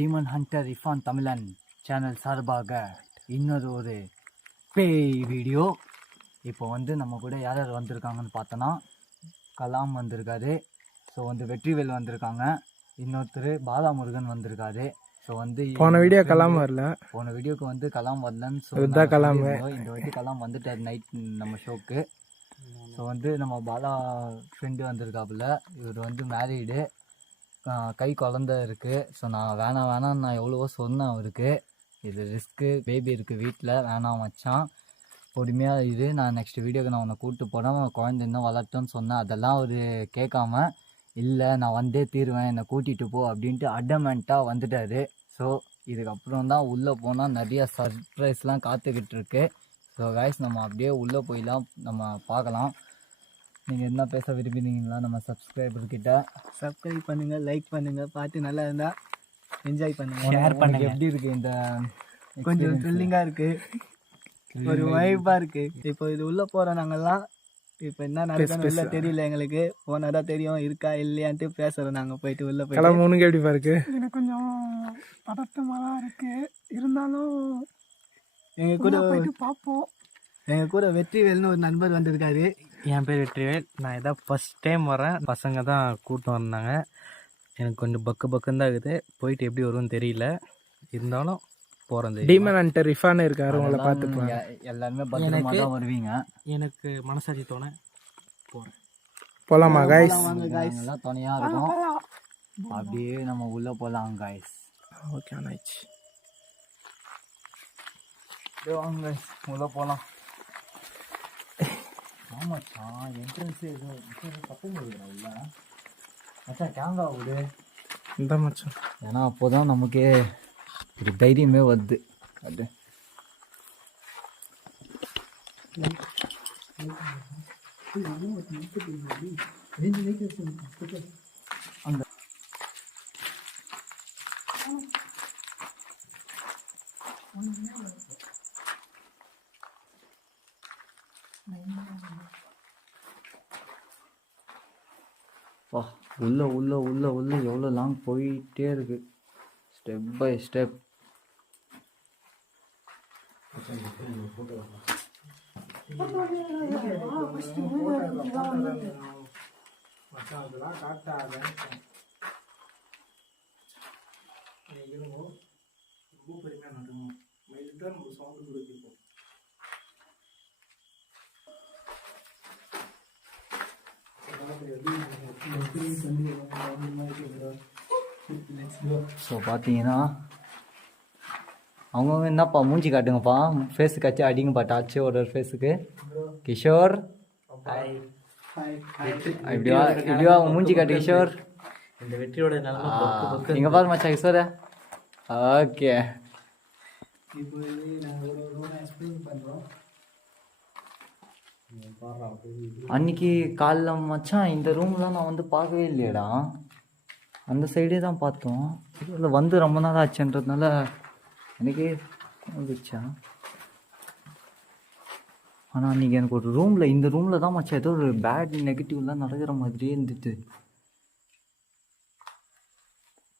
Demon Hunter இஃபான் தமிழன் channel சார்பாக இன்னொரு ஒரு பேய் வீடியோ. இப்போ வந்து நம்ம கூட யார் யார் வந்திருக்காங்கன்னு பார்த்தோன்னா, கலாம் வந்திருக்காரு, ஸோ வந்து வெற்றிவேல் வந்திருக்காங்க, இன்னொருத்தர் பாலாமுருகன் வந்திருக்காரு. ஸோ வந்து போன வீடியோ கலாம் வரல, போன வீடியோக்கு வந்து கலாம் வரலன்னு சொல்லி கலாம் இந்த வாட்டி கலாம் வந்துட்டார் நைட் நம்ம ஷோக்கு. ஸோ வந்து நம்ம பாலா ஃப்ரெண்டு வந்திருக்காப்புல. இவர் வந்து மேரீடு, கை குழந்த இருக்குது. ஸோ நான் வேணான்னு நான் எவ்வளவோ சொன்னேன் அவருக்கு, இது ரிஸ்க்கு, பேபி இருக்குது வீட்டில், வேணாம் மச்சான் பொறுமையாக இது, நான் நெக்ஸ்ட் வீடியோக்கு நான் உன்னை கூப்பிட்டு போனேன், குழந்தை இன்னும் வளர்த்தோன்னு சொன்னேன். அதெல்லாம் அவர் கேட்காம, இல்லை நான் வந்தே தீருவேன், என்னை கூட்டிகிட்டு போ அப்படின்ட்டு அடமெண்ட்டாக வந்துட்டார். ஸோ இதுக்கப்புறம் தான் உள்ளே போனால் நிறையா சர்ப்ரைஸ்லாம் காத்துக்கிட்டு இருக்கு. ஸோ கைஸ் நம்ம அப்படியே உள்ளே போயெலாம் நம்ம பார்க்கலாம். நீங்கள் என்ன பேச விரும்புகிறீங்களா நம்ம சப்ஸ்கிரைபர்கிட்ட? சப்ஸ்கிரைப் பண்ணுங்கள், லைக் பண்ணுங்கள், பார்த்து நல்லா இருந்தால் என்ஜாய் பண்ணுங்கள், ஷேர் பண்ணுங்கள். எப்படி இருக்குது இந்த கொஞ்சம் த்ரில்லிங்காக இருக்குது, ஒரு வைப்பாக இருக்குது. இப்போ இது உள்ளே போகிறோம் நாங்கள்லாம். இப்போ என்ன நடக்குதுன்னு வெளில தெரியல எங்களுக்கு, போனால் தான் தெரியும் இருக்கா இல்லையான்ட்டு பேசுகிறோம். நாங்கள் போயிட்டு உள்ளே போய் மூணுக்கு எப்படிப்பா இருக்குது? எனக்கு கொஞ்சம் பதட்டமாக தான் இருக்குது, இருந்தாலும் எங்கள் கூட போயிட்டு பார்ப்போம். எங்கள் கூட வெற்றிவேல்னு ஒரு நண்பர் வந்திருக்காரு. என் பேர் வெற்றிவேல். நான் இதான் ஃபஸ்ட் டைம் வரேன். பசங்க தான் கூட்டம் வந்தாங்க. எனக்கு கொஞ்சம் பக்குன்னு தான் இருக்குது. போயிட்டு எப்படி வரும்னு தெரியல, இருந்தாலும் போகிறேன். டீமன் ஹண்டர் இஃபான் இருக்காரு, உங்களை பார்த்துப்பாங்க. எல்லாருமே பத்திரமா தான் வருவீங்க. எனக்கு மனசாட்சி தோண போகிறேன். போகலாமா கைஸ்? எல்லாம் துணையாக இருக்கும். அப்படியே நம்ம உள்ளே போகலாம் கைஸ். ஓகே ஆனாச்சு, வாங்க கைஸ் உள்ளே போகலாம். ஆமாச்சா என்ட்ரன்ஸ் எதுவும் பக்கம் கொடுக்குறா இல்லை மச்சா, கேமரா விடு இந்த மச்சான், ஏன்னா அப்போ தான் நமக்கு ஒரு தைரியமே வருது. அது அந்த வா உள்ள உள்ள உள்ள உள்ள எவ்வளோ லாங் போயிட்டே இருக்கு, ஸ்டெப் பை ஸ்டெப். ஸோ பார்த்தீங்கன்னா அவங்கவுங்க என்னப்பா மூஞ்சி காட்டுங்கப்பா, ஃபேஸுக்கு ஆச்சு அடிங்கப்பா, டாச்சு ஒரு ஃபேஸுக்கு. கிஷோர் இப்படிவா அவங்க மூஞ்சி காட்டு கிஷோர். இந்த வெற்றியோட நிலைமை நீங்கள் பாரு மச்சா கிஷோர. ஓகே அன்னைக்கு காலைல மச்சான் இந்த ரூம்லாம் நான் வந்து பார்க்கவே இல்லையடா, அந்த சைடே தான் பார்த்தோம். இதில் வந்து ரொம்ப நாள் ஆச்சுன்றதுனால எனக்கே வந்துச்சா. ஆனால் அன்றைக்கி எனக்கு ஒரு ரூமில், இந்த ரூமில் தான் மச்சான் ஏதோ ஒரு பேட் நெகட்டிவ்லாம் நடக்கிற மாதிரியே இருந்துட்டு.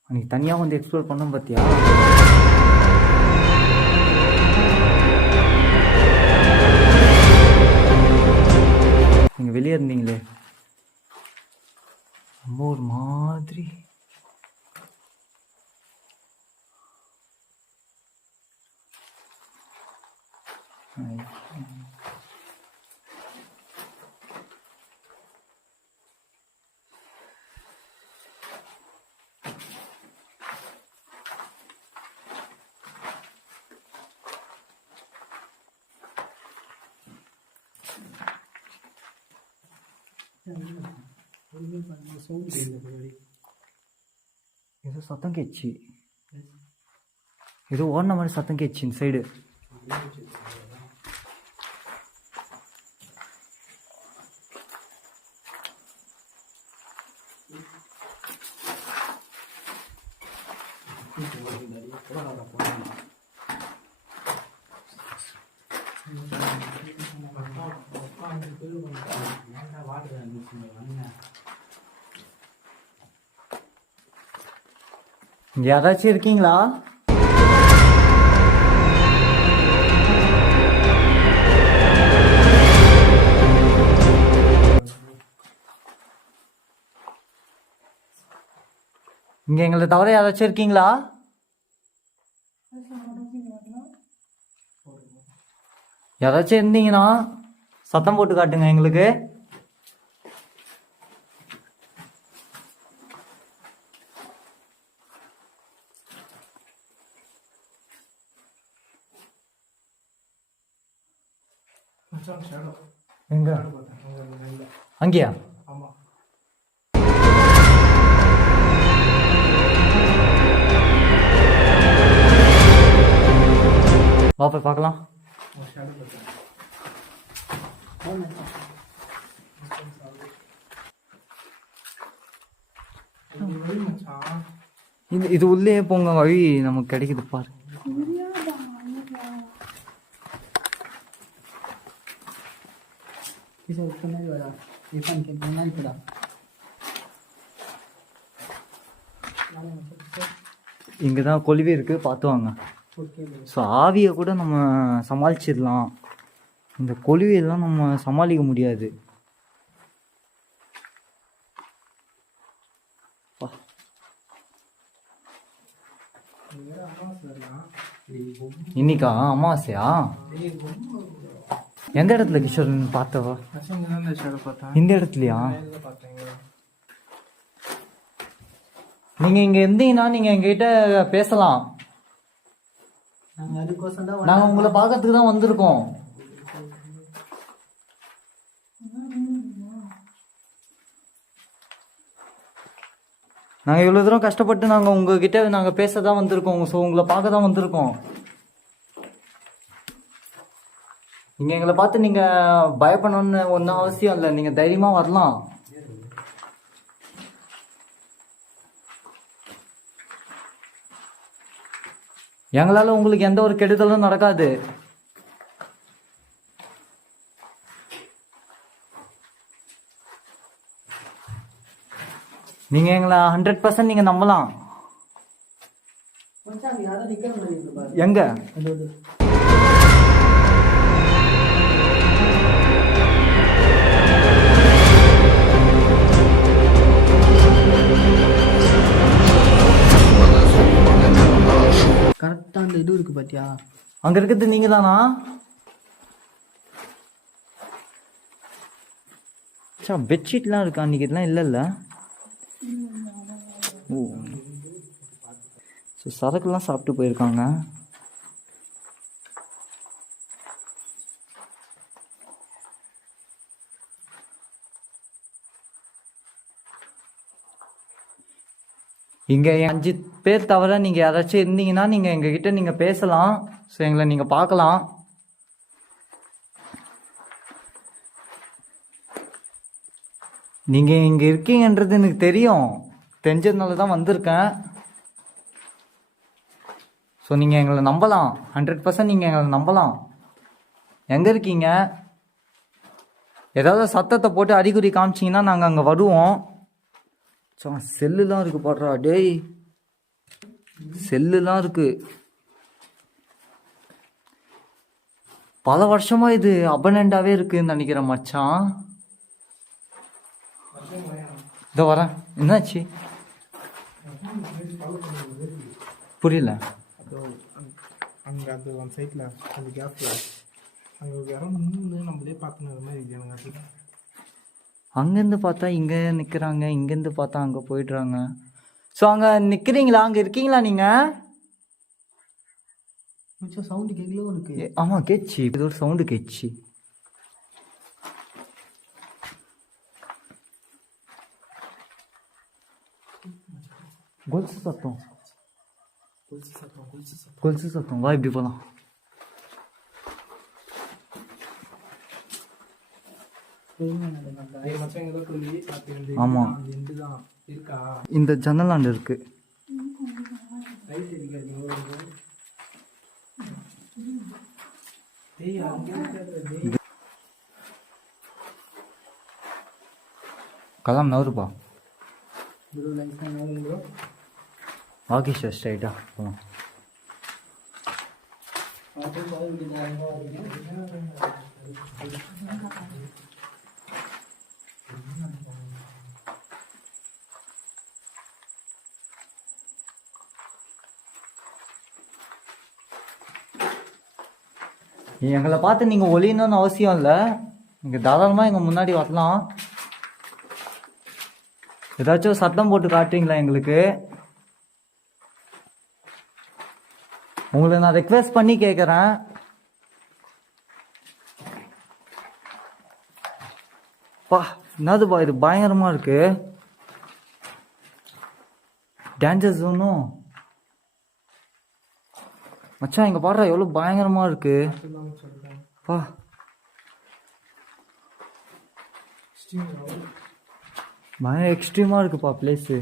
அன்றைக்கி தனியாக வந்து எக்ஸ்ப்ளோர் பண்ணோம் பார்த்தியா. நீங்கள் வெளியே இருந்தீங்களே ரொம்ப ஒரு மாதிரி. ஏதோ சத்தம் கேட்சி, ஏதோ ஓடின மாதிரி சத்தம் கேட்சி இந்த சைடு. இங்க யாராச்சும் இருக்கீங்களா? இங்க எங்களை தவிர யாராச்சும் இருக்கீங்களா? யாராச்சும் இருந்தீங்கன்னா சத்தம் போட்டு காட்டுங்க எங்களுக்கு. எங்க? அங்கேயா? வா போய் பார்க்கலாம். இது உள்ளே போங்க, வழி நமக்கு கிடைக்குது பாரு. இங்கதான் கொலுவி இருக்கு, பார்த்து வாங்க. ஸோ ஆவியை கூட நம்ம சமாளிச்சிடலாம், இந்த கொலுவியெல்லாம் நம்ம சமாளிக்க முடியாது. இன்னைக்கா அமாவாசையா? எந்த இடத்துல கிஷோர் பார்த்தவா? இந்த இடத்துலயா? நீங்க இங்க இருந்தீங்கன்னா நீங்க எங்ககிட்ட பேசலாம். நாங்க உங்களை பார்க்கறதுக்கு தான் வந்திருக்கோம். நாங்க இவ்வளவு தூரம் கஷ்டப்பட்டு நாங்க உங்ககிட்ட நாங்க பேசதான் வந்திருக்கோம். ஸோ உங்களை பார்க்க தான் வந்திருக்கோம். நீங்க எங்களை பார்த்து நீங்க பயப்படணும்னு ஒன்றும் அவசியம் இல்லை, நீங்க தைரியமா வரலாம். எங்களால உங்களுக்கு எந்த ஒரு கெடுதலும் நடக்காது. நீங்க எங்களை 100% நீங்க நம்பலாம். எங்க? கரெக்டா அந்த இது இருக்கு பாத்தியா, அங்க இருக்கிறது நீங்க தானா? பெட்ஷீட்லாம் இருக்கா? அன்னைக்கு இதெல்லாம் இல்லைல்ல. ஓ, ஸோ சரக்குலாம் சாப்பிட்டு போயிருக்காங்க. இங்கே 5 பேர் தவிர நீங்கள் யாராச்சும் இருந்தீங்கன்னா நீங்கள் எங்ககிட்ட நீங்கள் பேசலாம். ஸோ எங்களை நீங்கள் பார்க்கலாம். நீங்கள் இங்கே இருக்கீங்கன்றது எனக்கு தெரியும், தெரிஞ்சதுனால தான் வந்திருக்கேன். ஸோ நீங்கள் எங்களை நம்பலாம், 100% நீங்கள் எங்களை நம்பலாம். எங்கே இருக்கீங்க? ஏதாவது சத்தத்தை போட்டு அறிகுறி காமிச்சிங்கன்னா நாங்கள் அங்கே வருவோம். செல்லுலாம் இருக்கு பாடுறா டேய், செல்லுலாம் இருக்கு. பல வருஷமா இது அபனண்டாவே இருக்குன்னு நினைக்கிறேன் மச்சான். இதோ வரேன். என்னாச்சு? புரியல. அங்க அது ஒன் சைட்ல அந்த கேப்ல அங்க யாரும் நின்று நம்மளே பார்க்கணும் மாதிரி எனக்கு. அங்கேருந்து பார்த்தா இங்கே நிற்கிறாங்க, இங்கேருந்து பார்த்தா அங்கே போயிடுறாங்க. ஸோ அங்கே நிற்கிறீங்களா? அங்கே இருக்கீங்களா நீங்கள்? சவுண்டு கேட்கல உனக்கு? ஆமாம் கேட்சி, இது ஒரு சவுண்டு கேட்சி. கொலுசு சத்தம், கொலுசு சத்தம். வா இப்படி போகலாம். ஆமா, இந்த ஜன்னலாண்டு இருக்கு. கலாம் நவருப்பா. வாகிஷா ஸ்ட்ரைட்டா போகலாம். எங்களை பார்த்து நீங்கள் ஒளியணும்னு அவசியம் இல்லை, நீங்கள் தாராளமாக எங்கள் முன்னாடி வரலாம். ஏதாச்சும் சத்தம் போட்டு காட்டுறீங்களா எங்களுக்கு? உங்களை நான் ரெக்வெஸ்ட் பண்ணி கேட்குறேன். பா என்னதுப்பா இது பயங்கரமாக இருக்கு. டேஞ்சர் ஜோனும் மச்சான் இங்கே பாடுறா எவ்வளோ பயங்கரமாக இருக்கு. பா பயங்கர எக்ஸ்ட்ரீமாக இருக்குப்பா பிளேஸு.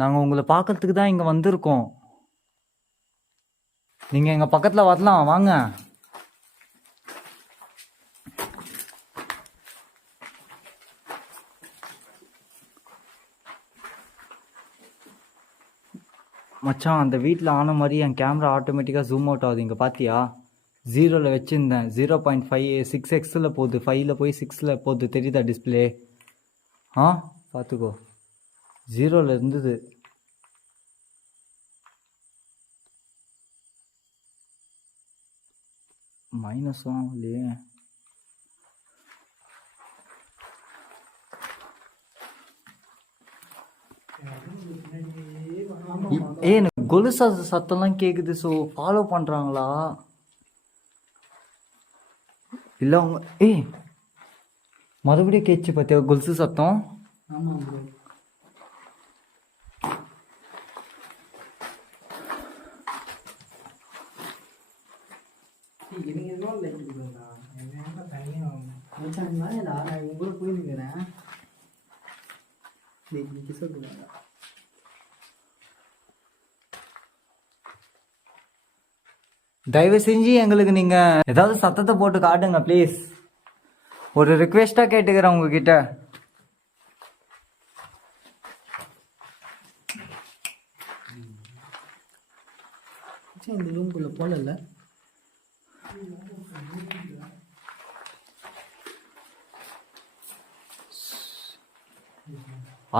நாங்கள் உங்களை பார்க்கறதுக்கு தான் இங்கே வந்திருக்கோம். நீங்கள் எங்கள் பக்கத்தில் வரலாம், வாங்க. மச்சான் அந்த வீட்டில் ஆன மாதிரி என் கேமரா ஆட்டோமேட்டிக்காக ஜூம் அவுட் ஆகுது. இங்கே பார்த்தியா? 0ல் வச்சுருந்தேன், 0.5 6x போகுது, 5ல் போய் 6ல் போகுது. தெரியுதா டிஸ்பிளே? ஆ பார்த்துக்கோ, 0ல் இருந்தது. மைனஸும் இல்லையே. எனக்கு கொலுசு சத்தம்லாம் கேட்குது. ஸோ ஃபாலோ பண்ணுறாங்களா இல்லை அவங்க? மறுபடியும் கேட்ச்சு பார்த்தியா கொலுசு சத்தம்? ஆமாம் ப்ரோ. தயவு செஞ்சு எங்களுக்கு நீங்க ஏதாவது சத்தத்தை போட்டு காட்டுங்க ப்ளீஸ். ஒரு ரிக்வெஸ்டா கேட்டுக்கிறேன் உங்ககிட்ட. இந்த ரூம்குள்ள போகல.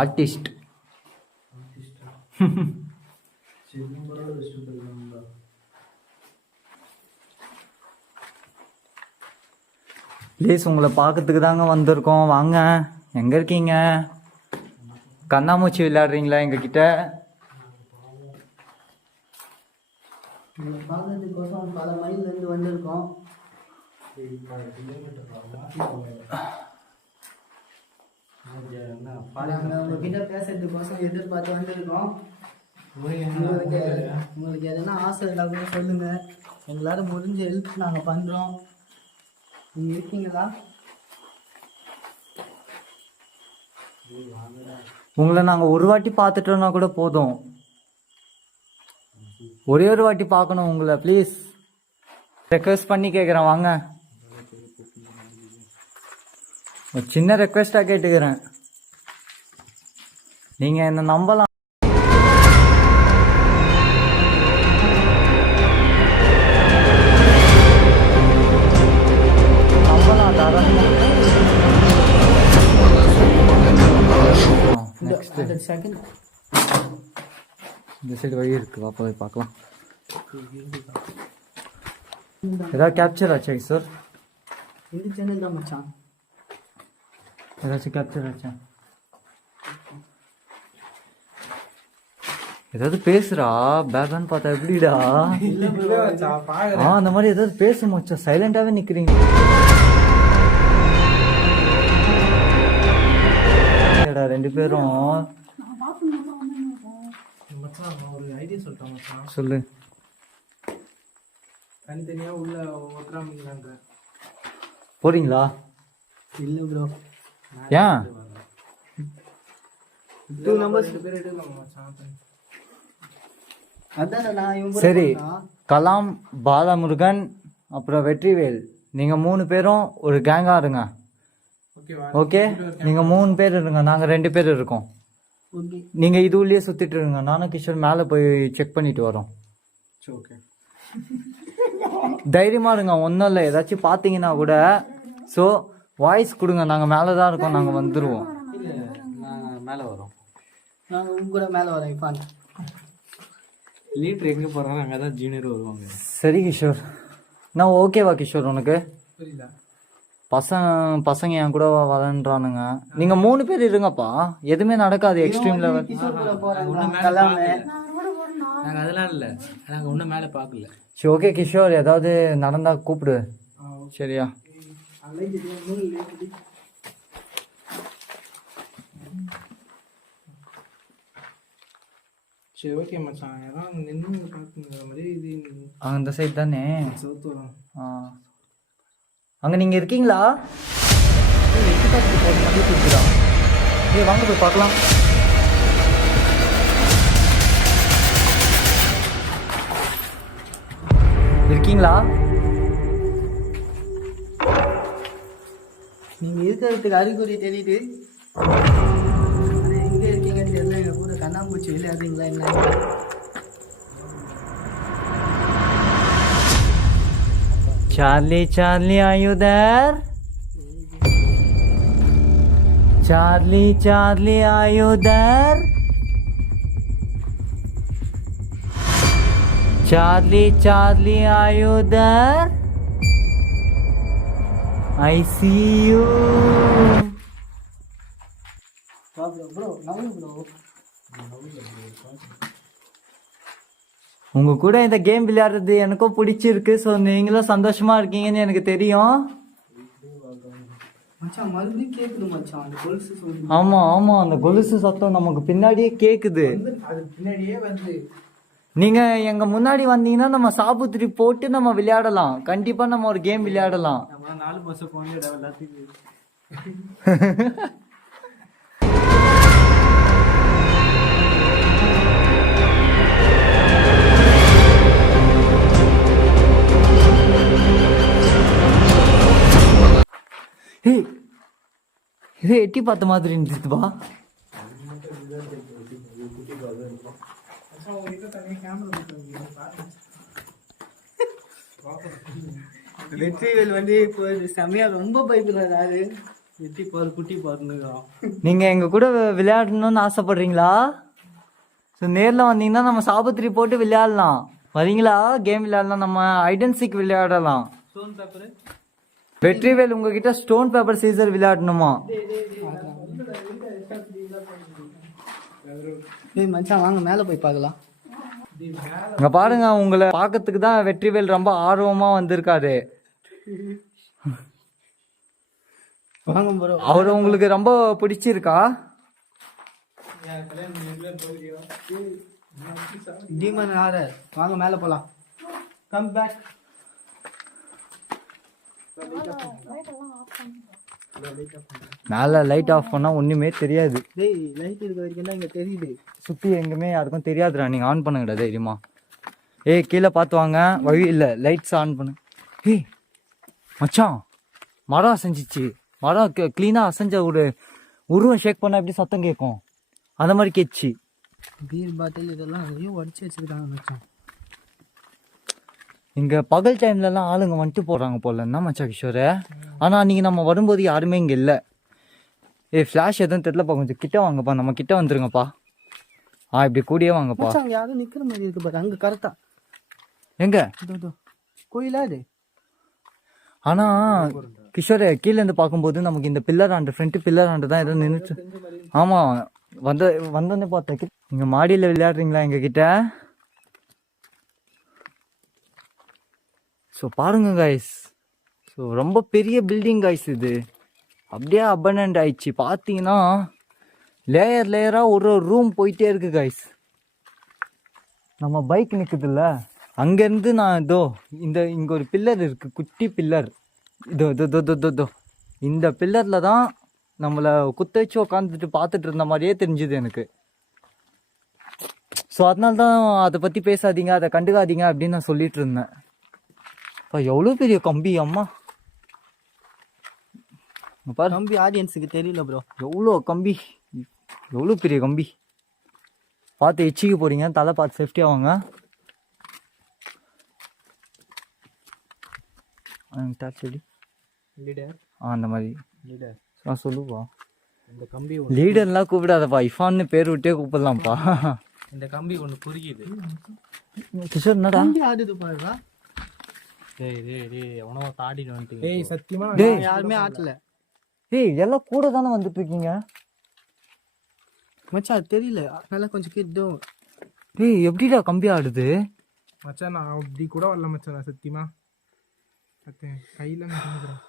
ஆர்டிஸ்ட் ப்ளீஸ் உங்களை பார்க்கறதுக்கு தாங்க வந்திருக்கோம், வாங்க. எங்கே இருக்கீங்க? கண்ணாமூச்சி விளையாடுறீங்களா எங்ககிட்ட? பார்க்கறதுக்கோசம் பல மைல்லேருந்து வந்திருக்கோம். உங்ககிட்ட பேசுறதுக்கோசம் எதிர்பார்த்து வந்திருக்கோம். உங்களுக்கு எதனா ஆசை இருந்தால் கூட சொல்லுங்க, எங்களால் முடிஞ்ச ஹெல்ப் நாங்கள் பண்ணுறோம். நீங்கள் இருக்கீங்களா? உங்களை நாங்கள் ஒரு வாட்டி பார்த்துட்டோன்னா கூட போதும். ஒரே ஒரு வாட்டி பார்க்கணும் உங்களை, ப்ளீஸ் ரெக்வெஸ்ட் பண்ணி கேட்குறேன், வாங்க. ஒரு சின்ன ரெக்வெஸ்டாக கேட்டுக்கிறேன், நீங்கள் என்னை நம்பலாம். நம்பலாம் தாராளமாக. இந்த சைடு வழி இருக்கு, வா போய் பார்க்கலாம். ஏதாவது கேப்சர் ஆச்சா சார்? இந்த சேனல் தான் மச்சான். ஏதாச்சும் கேப்சர் ஆச்சா? ஏதாவது பேசுறா பேக்னு பார்த்தா எப்படிடா? அந்த மாதிரி ஏதாவது பேச மச்சா, சைலண்டாவே நிக்கிறீங்க. ரெண்டு பேரும் ஒரு ஐடியா சொல்லிட்டோம் மச்சான். சொல்லு. தனித்தனியாக உள்ள ஒத்துறாமீங்களான்ற போறீங்களா? இல்லை ப்ரோ. ஏன்? 2 numbers பேர் எடுக்கலாம் மச்சான். அதான் நான் இவங்க சரி, கலாம், பாலமுருகன், அப்புறம் வெற்றிவேல், நீங்க 3 பேரும் ஒரு கேங்கா இருங்க. ஓகேவா? ஓகே நீங்கள் 3 பேர் இருங்க, நாங்கள் 2 பேர் இருக்கோம். ஓகே நீங்கள் இது உள்ளே சுற்றிட்டு இருங்க, நானும் கிஷோர் மேலே போய் செக் பண்ணிட்டு வரோம். சரி ஓகே. தைரியமாக இருங்க, ஒன்றும் இல்லை. ஏதாச்சும் பார்த்தீங்கன்னா கூட ஸோ வாய்ஸ் கொடுங்க, நாங்கள் மேலே தான் இருக்கோம், நாங்கள் வந்துடுவோம். இல்லை நான் மேலே வரோம். நாங்கள் உங்க கூட மேலே வரோம். இப்போ லீட்ரு எங்கே போகிறாங்க அங்கே தான் ஜூனியர் வருவாங்க. சரி கிஷோர், நான் ஓகேவா கிஷோர் உனக்கு? புரியல. பசங்க என் கூட வரன்றானுங்க. நீங்கள் 3 பேர் இருங்கப்பா, எதுவுமே நடக்காது. எக்ஸ்ட்ரீம் லெவல் கிஷோர் கூட போகிறேன் நாங்கள் அதெல்லாம் இல்லை, நாங்கள் ஒன்றும் மேலே பார்க்கல. சரி ஓகே கிஷோர், ஏதாவது நடந்தா கூப்பிடு சரியா? சரி ஓகே மச்சான். ஏன்னா நின்று பார்க்குங்கிற மாதிரி இது அந்த சைட் தானே சவுத்து வரும். அங்கே நீங்கள் இருக்கீங்களா? ஏய் வாங்க போய் பார்க்கலாம். இருக்கீங்களா? நீங்கள் இருக்கிறதுக்கு அறிகுறி தெரியுது. எங்கே இருக்கீங்கன்னு தெரியல. எங்கள் கூட கண்ணாம்பூச்சி விளையாடுறீங்களா என்ன? Charlie, Charlie, are you there? Charlie, Charlie, are you there? Charlie, Charlie, are you there? I see you. Bro now bro. உங்க கூட இந்த கேம் விளையாடுறது எனக்கும் பிடிச்சிருக்கு. ஸோ நீங்களும் சந்தோஷமா இருக்கீங்கன்னு எனக்கு தெரியும். மச்சான் மறுபடியும் கேட்குது மச்சான் அந்த கொலுசு சொல்லி. ஆமா ஆமா, அந்த கொலுசு சத்தம் நமக்கு பின்னாடியே கேக்குது. அது பின்னாடியே வந்து நீங்க எங்க முன்னாடி வந்தீங்கன்னா நம்ம சாபுத்திரி போட்டு நம்ம விளையாடலாம். கண்டிப்பா நம்ம ஒரு கேம் விளையாடலாம். நம்ம 4 பஸ் போனே எல்லாத்தையும். ஏய் இது எட்டி பார்த்த மாதிரி இருந்துச்சுப்பா. வெற்றிவேல் வந்து இப்போ செம்மையா ரொம்ப பயப்படுறாரு. வெட்டி பாரு குட்டி பாருன்னுக்கிறோம். நீங்க எங்க கூட விளையாடணும்னு ஆசைப்படுறீங்களா? ஸோ நேரில் வந்தீங்கன்னா நம்ம சாபத்திரி போட்டு விளையாடலாம். வரீங்களா? கேம் விளையாடலாம், நம்ம ஐடன் சீக் விளையாடலாம். ஸ்டோன் பேப்பரு வெற்றிவேல் உங்ககிட்ட ஸ்டோன் பேப்பர் சீசர் விளையாடணுமா? ஏய் மச்சான் வாங்க மேலே போய் பார்க்கலாம். இங்க பாருங்க, உங்களை பார்க்கறதுக்கு தான் வெற்றிவேல் ரொம்ப ஆர்வமா வந்திருக்காரு. வாங்க ப்ரோ. அவரு உங்களுக்கு ரொம்ப பிடிச்சிருக்கா? டீமன் ஹாரர் வாங்க மேலே போகலாம். Come back. மேல லைட் ஆஃப் பண்ணா ஒண்ணுமே தெரியாது. டேய் லைட் இருக்க வரைக்கும் தான் இங்க தெரியுது. சுத்தி எங்குமே யாருக்கும் தெரியாதுடா. நீங்க ஆன் பண்ணுங்கடா தைரியமா. ஏய் கீழே பார்த்து வாங்க, வழி இல்லை. லைட்ஸ் ஆன் பண்ணு. ஏய் மச்சான், மரம் அசைஞ்சிச்சு. மரம் க்ளீனாக அசைஞ்ச ஒரு உருவம் ஷேக் பண்ணால் எப்படி சத்தம் கேட்கும், அந்த மாதிரி கேட்சி. பீர் பாட்டில் இதெல்லாம் நிறைய உடச்சி வச்சுருக்காங்க மச்சான். இங்கே பகல் டைம்லலாம் ஆளுங்க வந்துட்டு போகிறாங்க போல. என்ன மச்சா கிஷோர்? ஆனால் நீங்கள் நம்ம வரும்போது யாருமே இங்கே இல்லை. ஏய் ஃப்ளாஷ் எதுவும் தெரியலப்பா, கொஞ்சம் கிட்ட வாங்கப்பா. நம்ம கிட்ட வந்துருங்கப்பா. இப்படி கூடியே வாங்கப்பா. அங்கே யாரும் நிற்கிற மாதிரி இருக்கு பாரு. அங்கே கரெக்டாக எங்க கோயிலா அது? ஆனால் கிஷோர் கீழேருந்து பார்க்கும்போது நமக்கு இந்த பில்லர் ஆண்டு, ஃப்ரண்ட் பில்லர் ஆண்டு தான் எதுவும் நின்றுச்சு. ஆமாம், வந்தோடனே பார்த்தேன். நீங்கள் மாடியில் விளையாடுறீங்களா எங்ககிட்ட? ஸோ பாருங்க கைஸ், ஸோ ரொம்ப பெரிய பில்டிங் கைஸ். இது அப்படியே அபண்டன்ட் ஆயிடுச்சு. பார்த்தீங்கன்னா லேயர் லேயராக ஒரு ரூம் போயிட்டே இருக்கு கைஸ். நம்ம பைக் நிற்குதுல்ல, அங்கேருந்து நான் இங்கே ஒரு பில்லர் இருக்குது, குட்டி பில்லர். இதோ இந்த பில்லரில் தான் நம்மளை குத்த வச்சு உட்காந்துட்டு பார்த்துட்டு இருந்த மாதிரியே தெரிஞ்சுது எனக்கு. ஸோ அதனால தான் அதை பற்றி பேசாதீங்க, அதை கண்டுக்காதீங்க அப்படின்னு நான் சொல்லிட்டு இருந்தேன். எவ்வளோ பெரிய கம்பி அம்மா. பாரு கம்பி ஆடியன்ஸுக்கு தெரியல ப்ரோ. எவ்வளோ கம்பி, எவ்வளோ பெரிய கம்பி. பார்த்து எச்சிக்கு போறீங்க, தலை பார்த்து சேஃப்டி ஆவாங்க. சொல்லி லீடர் அந்த மாதிரி லீடர் சொல்லுப்பா. இந்த கம்பி லீடர்லாம் கூப்பிடாதப்பா, இஃபான்னு பேர் விட்டே கூப்பிடலாம்ப்பா. இந்த கம்பி ஒன்று குறுகிது. கிஷோர் என்னடா கம்பி ஆடுது பாருடா. டேய் டேய் டேய் எவனோ தாடிட்டு வந்துட்டு. டேய் சத்தியமா டேய் யாருமே ஆட்டல எல்லாம் கூட தானே வந்துட்டு இருக்கீங்க. மச்சான் தெரியல, அதனால கொஞ்சம் கிட்டும். எப்படிடா கம்பி ஆடுது? மச்சான் நான் அப்படி கூட வரல மச்சான், நான் சத்தியமா கையில நினைக்கிறேன்.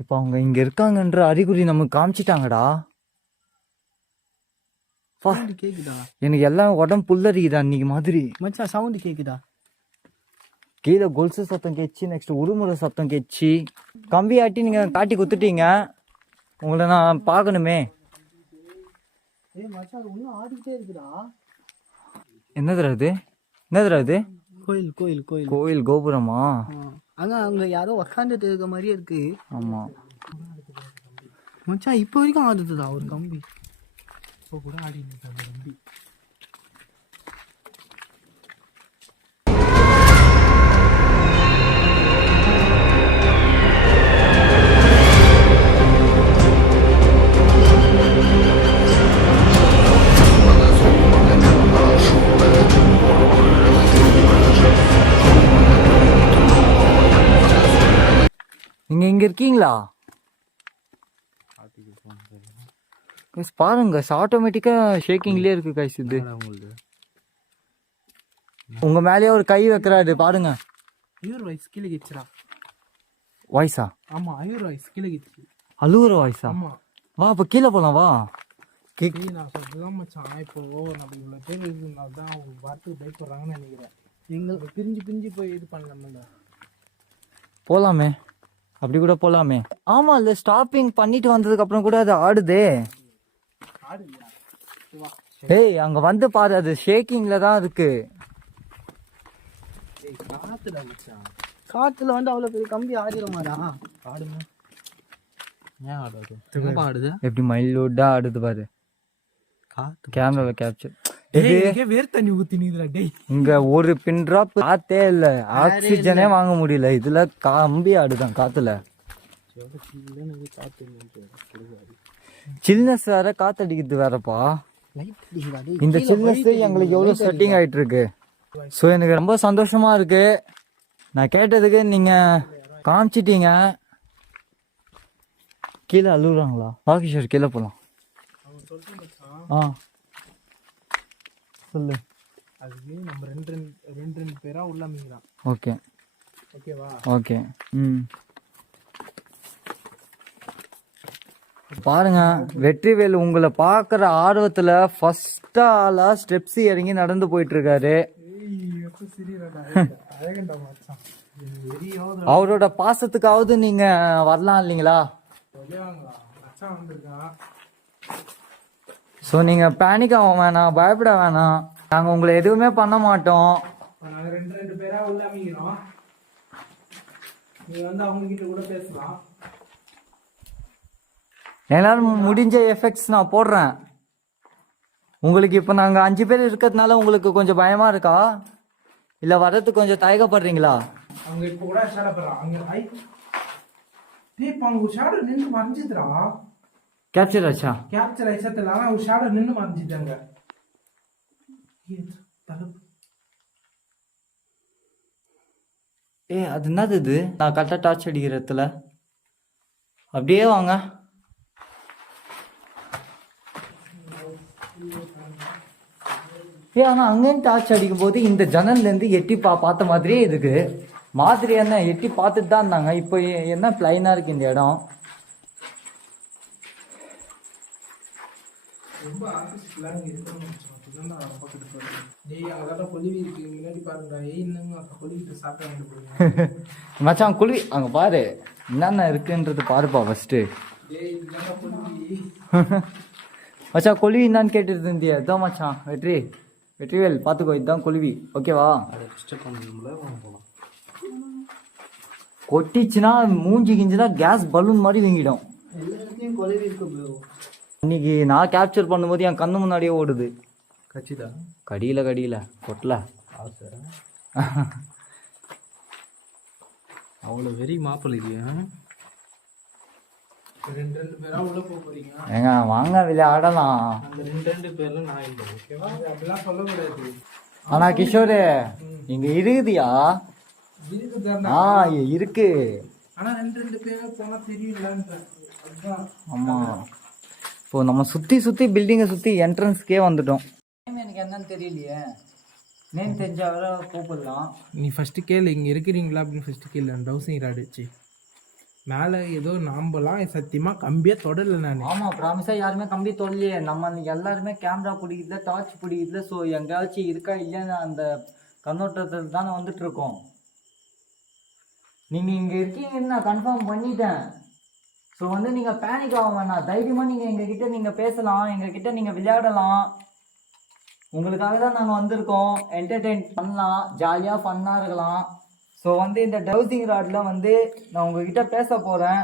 இப்ப அவங்க இங்க இருக்காங்கன்ற அறிகுறி நமக்கு காமிச்சிட்டாங்கடா. கேக்குதா? எனக்கு எல்லாம் உடம்பு புல்லரிக்குதா அன்னைக்கு மாதிரி. மச்சான் சவுண்ட் கேக்குதா? கீழே கொலுசு சத்தம் கேச்சு, நெக்ஸ்ட் உருமுறை சத்தம் கேச்சு. கம்பி ஆட்டி நீங்க காட்டி குத்துட்டீங்க, உங்களை நான் பார்க்கணுமே. மச்சான் இன்னும் ஆடிக்கிட்டே இருக்குடா. என்னதுடா இது? என்னதுடா இது? கோயில் கோயில் கோயில் கோயில் கோபுரமா? அங்க யாரோ உக்காந்துட்டு இருக்க மாதிரியே இருக்கு. ஆமா மச்சான் இப்போ வரைக்கும் ஆடுதுடா ஒரு கம்பி. இப்போ கூட ஆடி கம்பி. நீங்க இங்க இருக்கீங்களா? பாருங்க, ஆட்டோமேட்டிக்கா ஷேக்கிங்லயே இருக்கு கைஸ். இது உங்க மேலேயே ஒரு கை வைக்கிறாரு பாருங்க. ஐயூர் வாய்ஸ் கீழே கிச்சுடா. வாய்ஸா? ஆமா ஐயூர் வாய்ஸ் கீழே கிச்சு. அழுகுற வாய்ஸா? ஆமா வா அப்ப கீழே போலாம் வா. நான் சொல்றதுதான் மச்சான், இப்போ நம்ம இவ்வளோ பேர் இருக்கிறதுனால தான் அவங்க பார்த்து பயப்படுறாங்கன்னு நினைக்கிறேன். எங்களுக்கு பிரிஞ்சு பிரிஞ்சு போய் இது பண்ணலாம்ல. போலாமே, அப்படி கூட போலாமே. ஆமா இல்ல, ஸ்டாப்பிங் பண்ணிட்டு வந்ததுக்கு அப்புறம் கூட அது ஆடுதே. ஏய் அங்க வந்து பாரு, அது ஷேக்கிங்ல தான் இருக்கு. காத்துல வந்து அவ்வளவு பெரிய கம்பி ஆடிடுமாடா? ஆடுமா? ஏன் ஆடாது? ரொம்ப ஆடுது. எப்படி மைல்டா ஆடுது பாரு. காத்து கேமரால கேப்சர். வேர் தண்ணி ஊத்தி நீதுடா டேய். இங்க ஒரு பின் டிராப் காத்தே இல்ல, ஆக்சிஜனே வாங்க முடியல. இதுல கம்பி ஆடுதான் காத்துல. சில்னஸ் வேற, காத்தடிக்கிறது வேறப்பா. இந்த சில்னஸ் எங்களுக்கு எவ்வளவு செட்டிங் ஆயிட்டு இருக்கு. ஸோ எனக்கு ரொம்ப சந்தோஷமா இருக்கு. நான் கேட்டதுக்கு நீங்க காமிச்சிட்டீங்க. கீழே அழுகுறாங்களா? பாகிஷர் கீழே போலாம். சொல்லு. அதுக்கு நம்ம ரெண்டு பேரா உள்ள மீங்கலாம். ஓகே ஓகேவா? ஓகே. பாருங்க, வெற்றிவேல் உங்களை பார்க்குற ஆர்வத்துல ஃபர்ஸ்ட் ஆளா ஸ்டெப்ஸ் இறங்கி நடந்து போயிட்டு இருக்காரு. அவரோட பாசத்துக்காவது நீங்க வரலாம் இல்லைங்களா? ஸோ நீங்க பேனிக் ஆக வேணாம், பயப்பட வேணாம். நாங்க உங்களை எதுவுமே பண்ண மாட்டோம். நாங்க ரெண்டு பேரா உள்ள மீங்கிறோம். நீங்க வந்து அவங்க கிட்ட கூட பேசலாம். எல்லாரும் முடிஞ்ச எஃபெக்ட்ஸ் நான் போடுறேன் உங்களுக்கு. இப்போ நாங்க 5 பேர் இருக்கிறதுனால உங்களுக்கு கொஞ்சம் பயமா இருக்கா, இல்ல வர்றதுக்கு கொஞ்சம் தயக்கப்படுறீங்களா? அவங்க இப்போ கூட ஷேடோ பண்றாங்க. அங்க டேய் பாங்க ஷேடோ நின்னு மறைஞ்சிடுறா. கேப்சர் ஆச்சா? கேப்சர் ஆயிச்சல, ஆனா ஒரு ஷேடோ நின்னு மறைஞ்சிட்டாங்க. அது என்னது இது? நான் கரெக்டாக டார்ச் அடிக்கிற இடத்துல அப்படியே வாங்க. ஆனால் அங்கேருந்து டார்ச் அடிக்கும் போது இந்த ஜன்னல்லேருந்து எட்டி பார்த்த மாதிரியே இருக்கு. மாதிரி என்ன எட்டி பார்த்துட்டு தான் இருந்தாங்க. இப்போ என்ன பிளைனாக இருக்கு இந்த இடம். ரொம்ப ஆர்டிஸ்ட்லாம் இருக்கணும். மச்சான் குழி அங்க பாரு, என்னென்ன இருக்குன்றது பாருப்பா ஃபர்ஸ்ட். மச்சான் குழி என்னன்னு கேட்டுட்டு இருந்தியா? இதான் மச்சான் வெற்றிவேல் பாத்துக்கோ, இதுதான் குழுவி. ஓகேவா? கொட்டிச்சுன்னா மூஞ்சி கிஞ்சுனா கேஸ் பலூன் மாதிரி வீங்கிடும். எல்லா இடத்துலையும் குழவி இருக்கு ப்ரோ. இன்னைக்கு நான் கேப்சர் பண்ணும்போது என் கண்ணு முன்னாடியே ஓடுது. கட்சிதா கடியில கொட்டல. அவ்வளோ வெறி மாப்பிள்ளைக்கு. ரெண்டு பேரா உள்ள போக போறீங்க. ஏங்க வாங்க விளையாடலாம். அந்த ரெண்டு பேர்ல நான் இல்லை, ஓகேவா? அப்படிலாம் சொல்லக்கூடாது. ஆனா கிஷோரு இங்க இருக்குதியா? இருக்குதா? இருக்கு. ஆனா ரெண்டு பேரா போனா தெரியலன்ற. அதுதான். ஆமா, இப்போ நம்ம சுத்தி பில்டிங்கை சுத்தி என்ட்ரன்ஸ்க்கே வந்துட்டோம். எனக்கு என்னன்னு தெரியலையே. நேம் தெரிஞ்சாவர கூப்பிடலாம். நீ ஃபர்ஸ்ட் கேளு இங்க இருக்கிறீங்களா அப்படின்னு ஃபர்ஸ்ட் கேளு. டவுசிங் ராடிச்சு மேலே ஏதோ நாம்பலாம் சத்தியமாக கம்பியே தொடரல நான். ஆமாம், ப்ராமிஸாக யாருமே கம்பி தொடலையே. நம்ம எல்லாருமே கேமரா பிடிக்கல, டார்ச் பிடிக்கல. ஸோ எங்கேயாச்சும் இருக்கா இல்லைன்னு அந்த கண்ணோட்டத்தில் தானே வந்துட்டு இருக்கோம். நீங்கள் இங்கே இருக்கீங்கன்னு நான் கன்ஃபார்ம் பண்ணிட்டேன். ஸோ வந்து நீங்கள் பேனிக் ஆக வேணாம். தைரியமாக நீங்கள் எங்ககிட்ட நீங்கள் பேசலாம், எங்ககிட்ட நீங்கள் விளையாடலாம். உங்களுக்காக தான் நாங்கள் வந்திருக்கோம். என்டர்டெயின் பண்ணலாம், ஜாலியாக ஃபன்னாக இருக்கலாம். ஸோ வந்து இந்த டவுசிங் ராடில் வந்து நான் உங்ககிட்ட பேச போகிறேன்.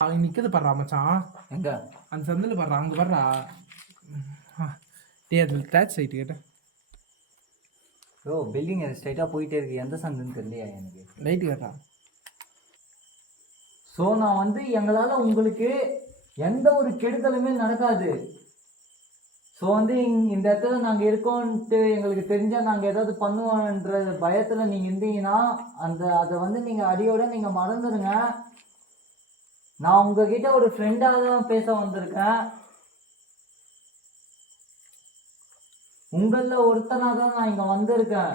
அவன் நிற்கிறது பாடுறா மச்சான். எங்கே? அந்த சந்தில் பாடுறா, அங்கே வர்றா. டே அது டேச் சைட்டு கேட்டேன். பில்டிங் ஸ்ட்ரைட்டாக போயிட்டே இருக்கு. எந்த சந்துன்னு தெரியலையா எனக்கு. லைட்டு கேட்டா. ஸோ நான் வந்து எங்களால் உங்களுக்கு எந்த ஒரு கெடுதலுமே நடக்காது. ஸோ வந்து இந்த இடத்துல நாங்கள் இருக்கோன்ட்டு எங்களுக்கு தெரிஞ்சால் நாங்கள் ஏதாவது பண்ணுவோன்ற பயத்தில் நீங்கள் இருந்தீங்கன்னா அதை வந்து நீங்கள் அடியோட நீங்கள் மறந்துடுங்க. நான் உங்ககிட்ட ஒரு ஃப்ரெண்டாக தான் பேச வந்திருக்கேன். உங்களில் ஒருத்தனாக தான் நான் இங்கே வந்திருக்கேன்.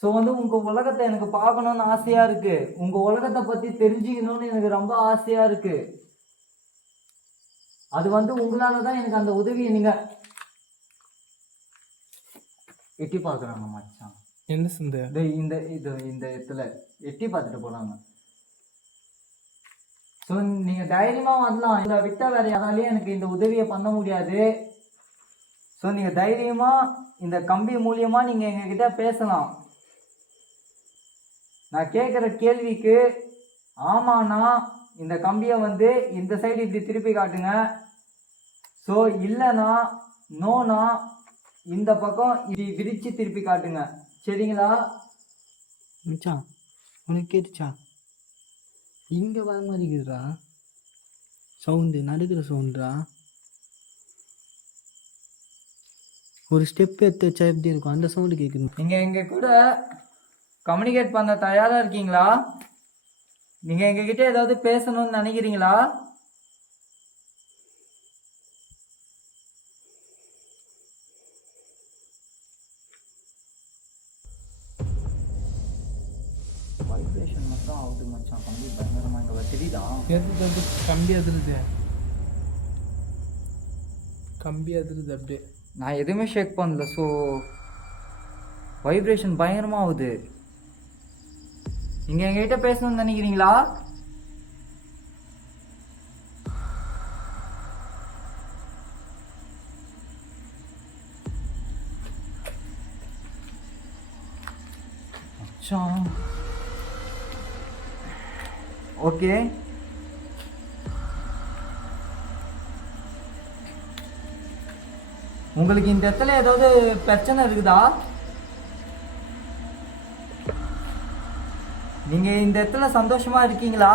ஸோ வந்து உங்கள் உலகத்தை எனக்கு பார்க்கணுன்னு ஆசையாக இருக்குது. உங்கள் உலகத்தை பற்றி தெரிஞ்சுக்கணுன்னு எனக்கு ரொம்ப ஆசையாக இருக்குது. அது வந்து உங்களால தான் எனக்கு அந்த உதவியை நீங்கள் எட்டி பார்க்குறாங்க மச்சான். என்ன சந்தை? இந்த இடத்துல எட்டி பார்த்துட்டு போகிறாங்க. ஸோ நீங்கள் தைரியமாக வரலாம். இதை விட்டால் வேறு யாராலையும் எனக்கு இந்த உதவியை பண்ண முடியாது. ஸோ நீங்கள் தைரியமாக இந்த கம்பி மூலியமாக நீங்கள் எங்ககிட்ட பேசலாம். நான் கேட்குற கேள்விக்கு ஆமாண்ணா இந்த கம்பியை வந்து இந்த சைடு இப்படி திருப்பி காட்டுங்க. ஸோ இல்லைண்ணா நோனா இந்த பக்கம் இப்படி விரித்து திருப்பி காட்டுங்க. சரிங்களா மச்சான்? உனக்கு கேட்டுச்சா? இங்கே வர மாதிரி இருக்குதுடா சவுண்டு, நடுக்கிற சவுண்டுடா. ஒரு ஸ்டெப் எடுத்து வச்சா எப்படி இருக்கும் அந்த சவுண்டு கேட்குது. நீங்கள் எங்கள் கூட கம்யூனிகேட் பண்ண தயாராக இருக்கீங்களா? நீங்கள் எங்ககிட்ட ஏதாவது பேசணும்னு நினைக்கிறீங்களா? வைப்ரேஷன் மட்டும் ஆகுது மச்சான். கம்பி பயங்கரமாக இங்கே தெரியுதா? கம்பி அதிருது, கம்பி அதிருது அப்படியே. நான் எதுவுமே ஷேக் பண்ணல. ஸோ வைப்ரேஷன் பயங்கரமாக ஆகுது. நீங்கள் எங்ககிட்ட பேசணும்னு நினைக்கிறீங்களா? ஓகே, உங்களுக்கு இந்த இடத்துல ஏதாவது பிரச்சனை இருக்குதா? நீங்க இந்த இடத்துல சந்தோஷமா இருக்கீங்களா?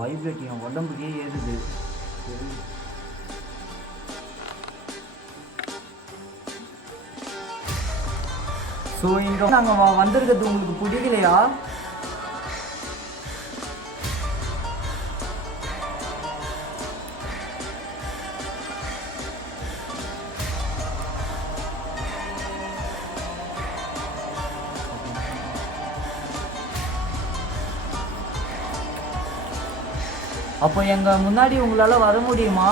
வைப்ரேட் என் உடம்புக்கே ஏறுது. ஸோ இங்கே நாங்கள் வந்திருக்கிறது உங்களுக்கு பிடிக்கலையா? அப்போ எங்கள் முன்னாடி உங்களால் வர முடியுமா?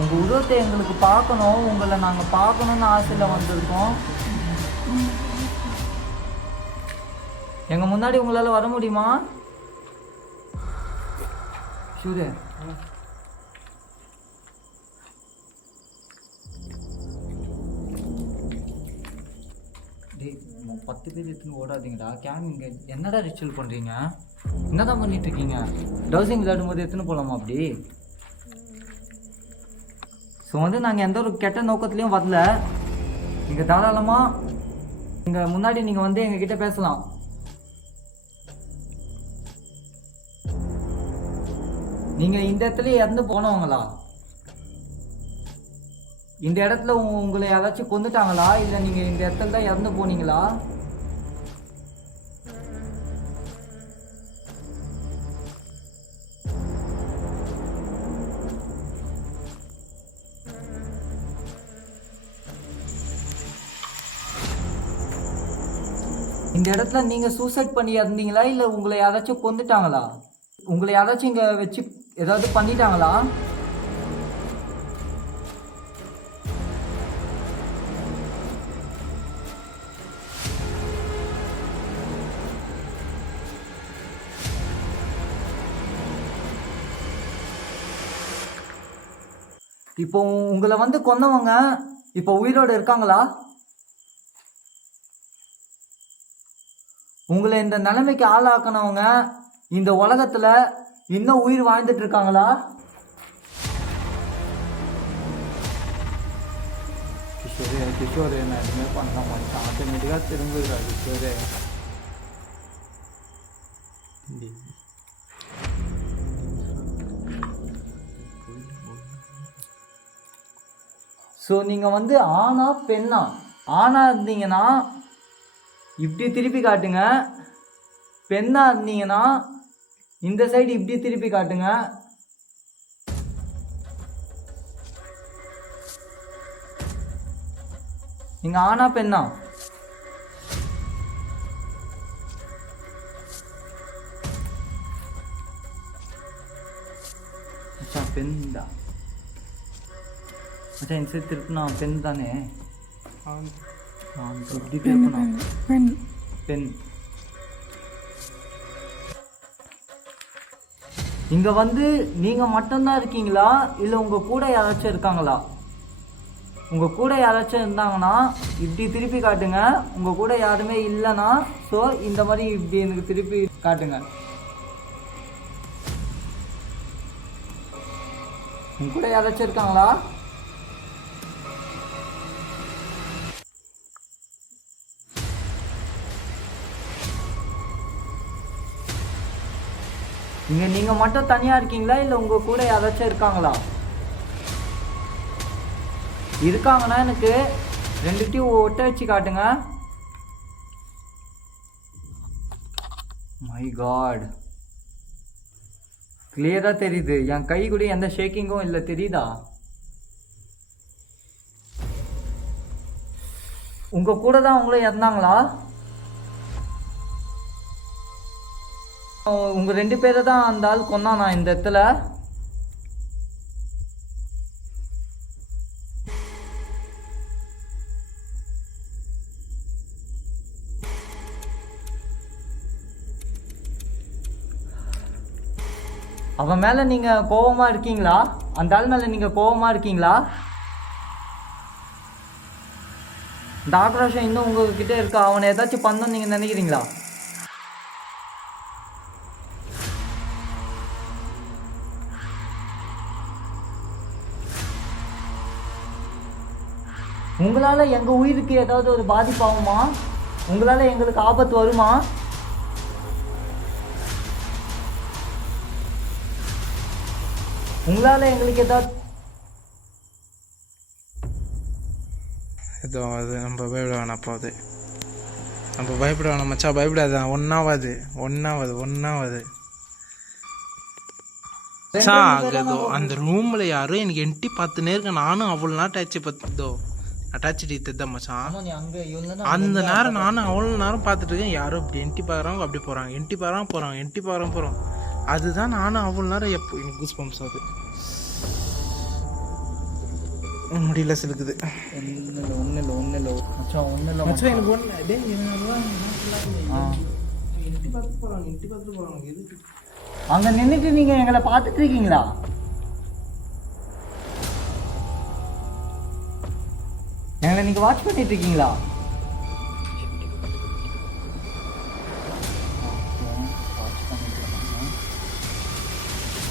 உங்கள் உருவத்தை எங்களுக்கு பார்க்கணும், உங்களை நாங்கள் பார்க்கணுன்னு ஆசையில் வந்திருக்கோம். எங்கள் முன்னாடி உங்களால் வர முடியுமா? சூரிய டேய் 10 பேர் எடுத்துன்னு ஓடாதீங்கடா. கேம் இங்கே என்னடா ரிச்சுவல் பண்ணுறீங்க? என்னதான் பண்ணிட்டு இருக்கீங்க? டவுசிங் விளையாடும் போது எடுத்துன்னு போகலாமா அப்படி? ஸோ வந்து நாங்கள் எந்த ஒரு கெட்ட நோக்கத்துலேயும் வரல. நீங்கள் தாராளமாக இங்கே முன்னாடி நீங்கள் வந்து எங்ககிட்ட பேசலாம். நீங்கள் இந்த இடத்துல இறந்து போனவங்களா? இந்த இடத்துல உங்களை யாராச்சும் கொண்டுட்டாங்களா, இல்லை நீங்கள் இந்த இடத்துல தான் இறந்து போனீங்களா? இந்த இடத்துல நீங்க சூசைட் பண்ணி இறந்தீங்களா, இல்லை உங்களை யாராச்சும் கொண்டுட்டாங்களா? உங்களை யாராச்சும் இங்க வச்சு ஏதாவது பண்ணிட்டாங்களா? இப்போ உங்களை வந்து கொன்னவங்க இப்போ உயிரோடு இருக்காங்களா? உங்களை இந்த நிலைமைக்கு ஆளாக்குனவங்க இந்த உலகத்துல இன்னும் உயிர் வாழ்ந்துட்டு இருக்காங்களா? கிஷோரே நான் எதுவுமே பண்ண மாட்டேன். ஆட்டோமேட்டிக்கா திரும்பிடுறாரு கிஷோரே. ஸோ நீங்கள் வந்து ஆணா பெண்ணா? ஆணா இருந்தீங்கன்னா இப்படி திருப்பி காட்டுங்க. பெண்ணா இருந்தீங்கன்னா இந்த சைடு இப்படி திருப்பி காட்டுங்க. நீங்க ஆணா பெண்ணா? பெண் தான். அச்சா இந்த சைடு திருப்பினா பெண் தானே? இப்படி திருப்பணும். பெண். இங்க வந்து நீங்க மட்டும்தான் இருக்கீங்களா, இல்ல உங்க கூட யாராச்சும் இருக்காங்களா? உங்க கூட யாராச்சும் இருந்தாங்கன்னா இப்படி திருப்பி காட்டுங்க. உங்க கூட யாருமே இல்லைன்னா ஸோ இந்த மாதிரி இப்படி எனக்கு திருப்பி காட்டுங்க. உங்க கூட யாராச்சும் இருக்காங்களா? நீங்க மட்டும் தனியா இருக்கீங்களா, இல்ல உங்க கூட யாராச்சும் இருக்காங்களா? இருக்காங்கன்னா எனக்கு 2 ஒட்ட வச்சு காட்டுங்க. மை காட், கிளியரா தெரியுது. என் கை கூட எந்த ஷேக்கிங்கும் இல்லை, தெரியுதா? உங்க கூட தான் அவங்களும் இறந்தாங்களா? உங்க 2 பேரை தான் அந்த ஆள் கொன்னானா இந்த இடத்துல? அவன் மேல நீங்க கோபமா இருக்கீங்களா? அந்த ஆள் மேல நீங்க கோபமா இருக்கீங்களா? இந்த ஆக்ரோஷம் இன்னும் உங்ககிட்ட இருக்கா? அவனை ஏதாச்சும் பண்ணணும்னு நீங்க நினைக்கிறீங்களா? உங்களால எங்க உயிருக்கு ஏதாவது ஒரு பாதிப்பாகுமா? உங்களால எங்களுக்கு ஆபத்து வருமா? உங்களால எங்களுக்கு ஏதாவது ஏதோ அது நம்ம பயப்பட வேணாம். அப்போ அது நம்ம பயப்பட வேணாம் மச்சா, பயப்படாதான். ஒன்னாவது அந்த ரூம்ல யாரும் எனக்கு என்டி பார்த்துனே இருக்க. நானும் அவ்வளோ நேரம் அட்டாச்சு தான் மச்சான். அந்த நேரம் நானும் அவ்வளோ நேரம் பார்த்துட்டு இருக்கேன். யாரும் இப்படி என்டி பார்க்குறாங்க, அப்படி போகிறாங்க, என்டி பார்க்குறாங்க போகிறோம். அதுதான் நானும் அவ்வளோ நேரம் எப்போ எனக்கு கூஸ் பம்ப்ஸ் ஆகுது. முடியல சிலுக்குது. ஒன்றும் இல்லை மச்சான், ஒன்றும் இல்லை மச்சான் எனக்கு ஒன்று டேய் எட்டி பார்த்து போகிறாங்க எதுக்கு? அங்கே நின்றுட்டு நீங்கள் எங்களை பார்த்துட்டு இருக்கீங்களா? எங்களை நீங்கள் வாட்ச் பண்ணிட்டு இருக்கீங்களா?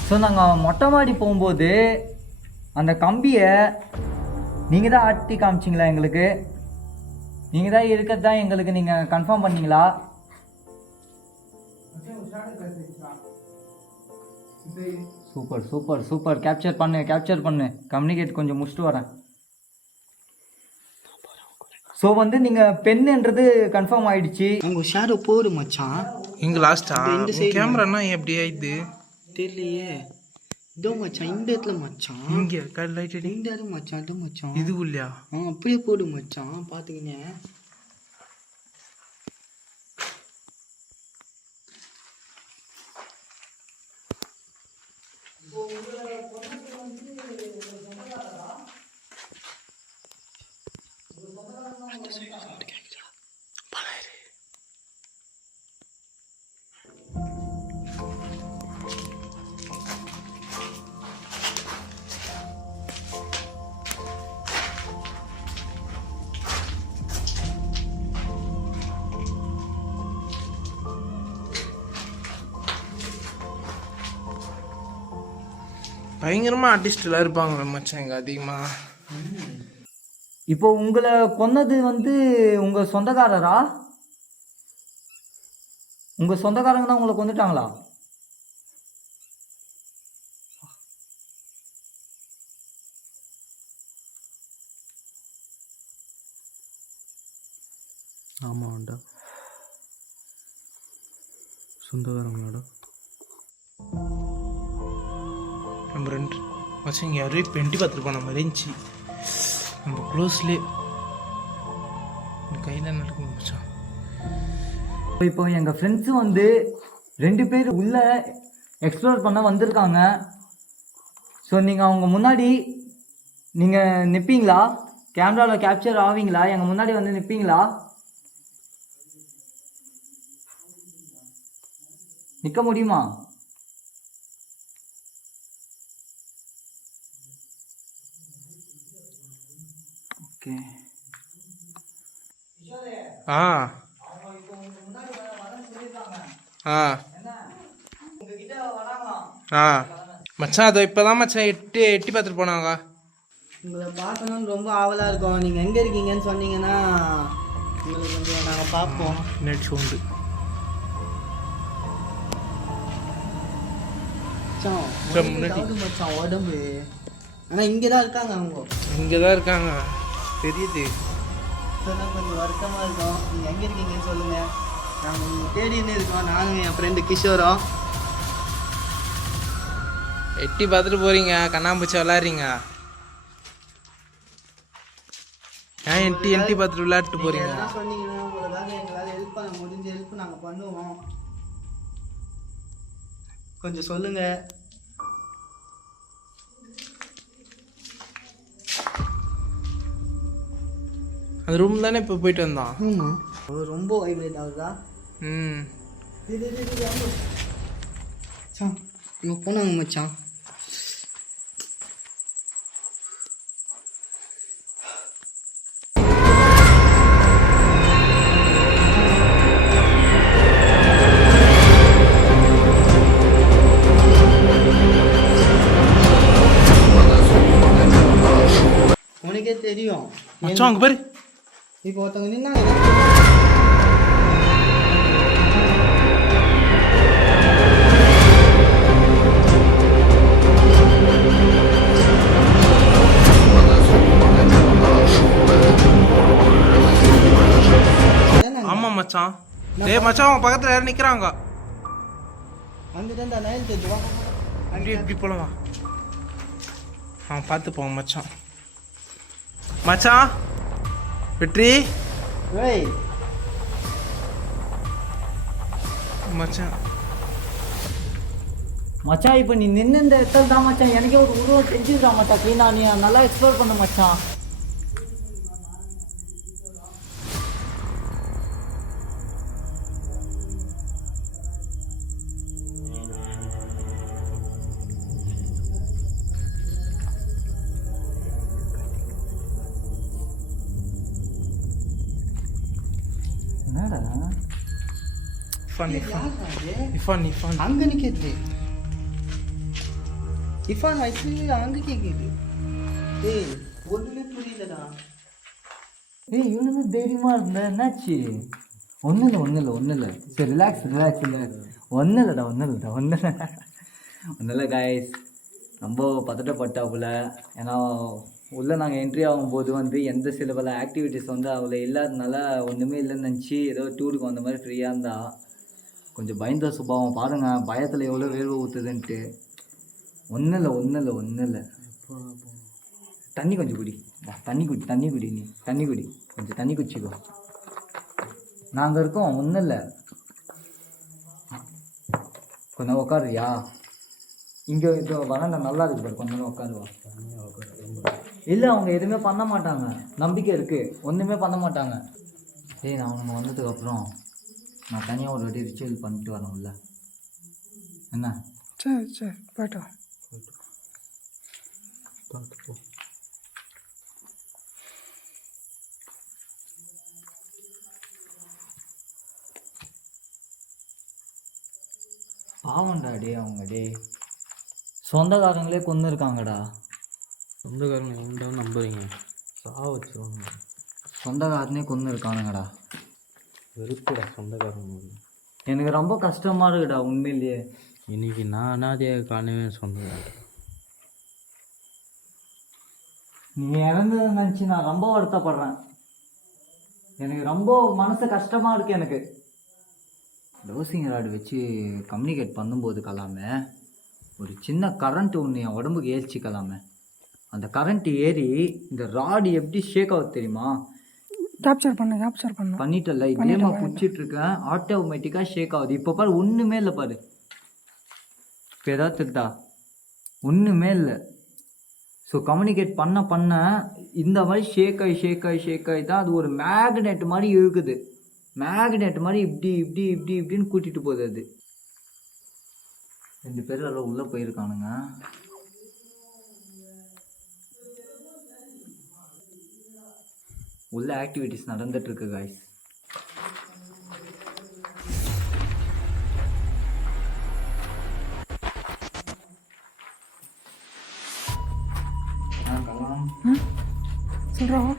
ஸோ நாங்கள் மொட்டை மாடி போகும்போது அந்த கம்பியை நீங்கள் தான் ஆட்டி காமிச்சிங்களா எங்களுக்கு? நீங்கள் தான் இருக்கிறது தான் எங்களுக்கு நீங்கள் கன்ஃபார்ம் பண்ணீங்களா? சூப்பர் சூப்பர் சூப்பர், கேப்சர் பண்ணு. கம்யூனிகேட் கொஞ்சம் முடிச்சுட்டு வரேன். ஸோ வந்து நீங்கள் பெண்ணுன்றது கன்ஃபார்ம் ஆயிடுச்சு. அங்கே ஷேடோ போடு மச்சான். இங்கே லாஸ்ட்டா கேமரானா எப்படி ஆயிடுது தெரியலையே. இதோ மச்சான் இந்த இடத்துல மச்சான். இங்கே லைட் அடி. இந்த இடம் மச்சான், இதோ மச்சான். இது இல்லையா? அப்படியே போடு மச்சான், பார்த்துக்கிங்க. பயங்கரமாக ஆர்டிஸ்டெலாம் இருப்பாங்களே மச்சான் இங்கே அதிகமாக. இப்போ உங்களை கொன்னது வந்து உங்கள் சொந்தக்காரரா? உங்கள் சொந்தக்காரங்க தான் உங்களை கொண்டுட்டாங்களா? ஆமாண்டா, சொந்தக்காரங்களோட. நம்ம ரெண்டு மச்சான் இங்கே யாரையும் பெண்டி பார்த்துருப்போம் நம்ம இருந்துச்சு நம்ம க்ளோஸ்லேயே. கையில் நடக்கும் மச்சான். இப்போ எங்கள் ஃப்ரெண்ட்ஸு வந்து 2 பேர் உள்ளே எக்ஸ்ப்ளோர் பண்ண வந்திருக்காங்க. ஸோ நீங்கள் அவங்க முன்னாடி நீங்கள் நிற்பீங்களா? கேமராவில் கேப்சர் ஆவீங்களா? எங்கள் முன்னாடி வந்து நிற்பீங்களா? நிற்க முடியுமா? ஓகே. ஆ ஆ ஆ மச்சான் அதை இப்போ தான் மச்சான் எட்டி பார்த்துட்டு போனாங்க. உங்களை பார்க்கணுன்னு ரொம்ப ஆவலாக இருக்கும். நீங்கள் எங்கே இருக்கீங்கன்னு சொன்னீங்கன்னா உங்களுக்கு கொஞ்சம் நாங்கள் பார்ப்போம். நெட் சவுண்டு மச்சான் உடம்பு. ஆனால் இங்கே தான் இருக்காங்க அவங்க. இங்கே தான் இருக்காங்க தெரியுது. சொன்னால் கொஞ்சம் வருத்தமாக இருக்கும். நீங்கள் எங்கே இருக்கீங்கன்னு சொல்லுங்கள். நாங்கள் உங்களை தேடின்னு இருக்கோம். நானும் என் ஃப்ரெண்டு கிஷோரும். எட்டி பார்த்துட்டு போகிறீங்க, கண்ணாம்பூச்சி விளாட்றீங்க. ஏன் எட்டி பார்த்துட்டு விளையாட்டு போகிறீங்க? எல்லாம் சொன்னீங்கன்னா உங்களுக்காக எங்களால் ஹெல்ப் பண்ண முடிஞ்ச ஹெல்ப் நாங்கள் பண்ணுவோம். கொஞ்சம் சொல்லுங்கள். அந்த ரூம் தானே இப்போ போயிட்டு வந்தான். ஆமாம், ரொம்ப வைப்ரேட் ஆகுதா? ம் மச்சான் இங்கே போனாங்க மச்சான். உனக்கே தெரியும் மச்சான் அங்கே பாரு. இப்போ ஒருத்தவங்க நின்னாங்க. ஆமாம் மச்சான். டேய் மச்சான் அவன் பக்கத்தில் யாரும் நிற்கிறாங்க. அங்கே தான் நயன் தெரிஞ்சுவா. இப்படி போலவா அவன் பார்த்து போவான் மச்சான். மச்சான் வெற்றி ஏய் மச்சான் மச்சான் இப்போ நீ நின்று இந்த இடத்துல தான் மச்சான் எனக்கே ஒரு உருவம் தெரிஞ்சுக்கிறா மச்சான் க்ளீனா நீ நல்லா எக்ஸ்ப்ளோர் பண்ண மச்சான். என்னடா இஃபான் அங்கே நிற்கிறது இஃபான் வயசு அங்கே கேட்குது. ஏய் ஒன்றுமே புரியலடா. ஏய் இவனுக்கு தைரியமா இருந்த என்னாச்சு? ஒன்றும் இல்லை சரி ரிலாக்ஸ் இல்லை ஒன்றும் இல்லை காய்ஸ். ரொம்ப பதட்டப்பட்டாப்புல. ஏன்னா உள்ளே நாங்கள் என்ட்ரி ஆகும்போது வந்து எந்த சில பல ஆக்டிவிட்டீஸ் வந்து அவ்வளோ இல்லாததுனால ஒன்றுமே இல்லைன்னு நினச்சி ஏதோ டூருக்கு வந்த மாதிரி ஃப்ரீயாக இருந்தா. கொஞ்சம் பயந்த சுபாவம் பாருங்கள், பயத்தில் எவ்வளோ வேர்வை ஊற்றுதுன்ட்டு. ஒன்றும் இல்லை தண்ணி கொஞ்சம் குடி, தண்ணி குடி நீ கொஞ்சம் தண்ணி குடிச்சிக்கோ. நாங்கள் இருக்கோம், ஒன்றும் இல்லை. கொஞ்சம் உட்காருயா, இங்கே இது வராண்டா நல்லா இருக்கு பாரு, கொஞ்சம் உட்காருவா. இல்லை அவங்க எதுவுமே பண்ண மாட்டாங்க, நம்பிக்கை இருக்குது, ஒன்றுமே பண்ண மாட்டாங்க. சரி நான் அவங்க வந்ததுக்கப்புறம் நான் தனியாக ஒரு வாட்டி ரிச்சுவல் பண்ணிட்டு வரணும்ல. என்ன? சரி போய்ட்டோம். பாவம்டா டே, அவங்க டே சொந்தக்காரங்களே கொண்டு இருக்காங்கடா. சொந்தக்காரங்க எந்த நம்புறீங்க? வச்சுருவாங்க. சொந்தக்காரனே கொண்டு இருக்கானுங்கடா. வெறுப்புடா சொந்தக்காரங்க. எனக்கு ரொம்ப கஷ்டமாக இருக்குடா உண்மையிலேயே. இன்னைக்கு நான் அனாதையாக காணவே சொந்தக்காரன். நீ இறந்ததை நினச்சி நான் ரொம்ப வருத்தப்படுறேன். எனக்கு ரொம்ப மனசு கஷ்டமாக இருக்குது. எனக்கு டோசிங் ராடு வச்சு கம்யூனிகேட் பண்ணும்போது கலாமே ஒரு சின்ன கரண்ட் ஒன்று என் உடம்புக்கு ஏறிச்சிக்கலாமே. அந்த கரண்ட் ஏறி இந்த ராடு எப்படி ஷேக் ஆகுது தெரியுமா? கேப்சர் பண்ண பண்ணிட்டல இதேமா பிடிச்சிட்டு இருக்கேன், ஆட்டோமேட்டிக்காக ஷேக் ஆகுது. இப்போ பாரு ஒன்றுமே இல்லை பாரு. இப்போ ஏதாவது தெரியுதா? ஒன்றுமே இல்லை. ஸோ கம்யூனிகேட் பண்ண இந்த மாதிரி ஷேக் ஆகி தான் அது ஒரு மேக்னெட் மாதிரி இருக்குது. மேக்னெட் மாதிரி இப்படின்னு கூட்டிகிட்டு போகுது. அது 2 பேரும் எல்லாம் உள்ளே போயிருக்கானுங்க. உள்ள ஆக்டிவிட்டிஸ் நடந்துட்டுருக்கு காய்ஸ். சொல்கிறோம்.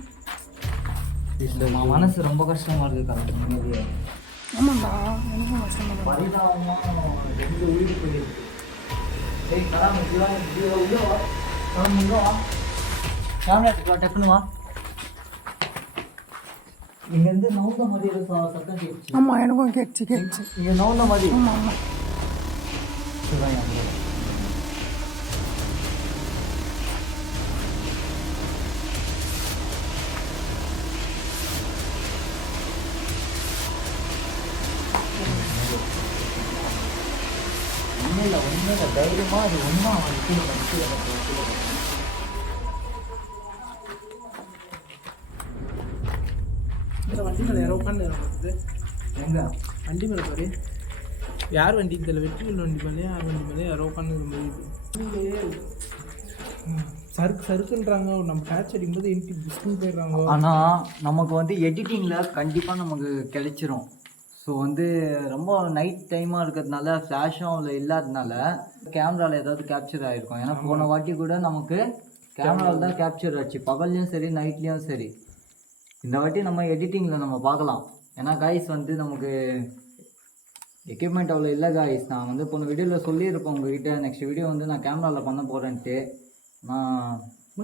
மனசு ரொம்ப கஷ்டமாக இருக்குது கலந்து. ஆமாண்டா எனக்கும் கஷ்டமாக பரிதாபமாக 2 உயிர் போயிருக்கு. சரி கலாம் உள்ள வா, கேமரா எடுத்துக்கலாம், டக்குன்னு வா. இங்கேருந்து நவுந்த மாதிரி ஏதோ சத்தம் கேட்டுச்சு. ஆமாம் எனக்கும் கேட்டுச்சு. இங்கே நவுந்த மாதிரி. ஆமாம் ஒன்றும் இல்லை தைரியமாக அது ஒன்றா வண்டி மேலே யாரோ உட்காந்து எங்க வண்டி மேலே பாரு. யார் வண்டி இதில் வெற்றிகள் வண்டி மேலே யார் வண்டி மேலே யாரோ உட்காந்து மாதிரி சறுக்குன்றாங்க. நம்ம கேட்ச் அடிக்கும்போது என்டி டிஸ்பிள் போயிடுறாங்க. ஆனால் நமக்கு வந்து எடிட்டிங்கில் கண்டிப்பாக நமக்கு கிடைச்சிரும். ஸோ வந்து ரொம்ப நைட் டைமாக இருக்கிறதுனால ஃப்ளாஷும் அவ்வளோ இல்லாததுனால கேமராவில் ஏதாவது கேப்சர் ஆகிருக்கும். ஏன்னா போன வாட்டி கூட நமக்கு கேமராவில் தான் கேப்சர் ஆச்சு, பகல்லையும் சரி நைட்லேயும் சரி. இந்த வாட்டி நம்ம எடிட்டிங்கில் நம்ம பார்க்கலாம். ஏன்னா காய்ஸ் வந்து நமக்கு எக்யூப்மெண்ட் அவ்வளோ இல்லை காய்ஸ். நான் வந்து போன வீடியோவில் சொல்லியிருப்பேன் உங்ககிட்ட, நெக்ஸ்ட் வீடியோ வந்து நான் கேமராவில் பண்ண போகிறேன்ட்டு. நான்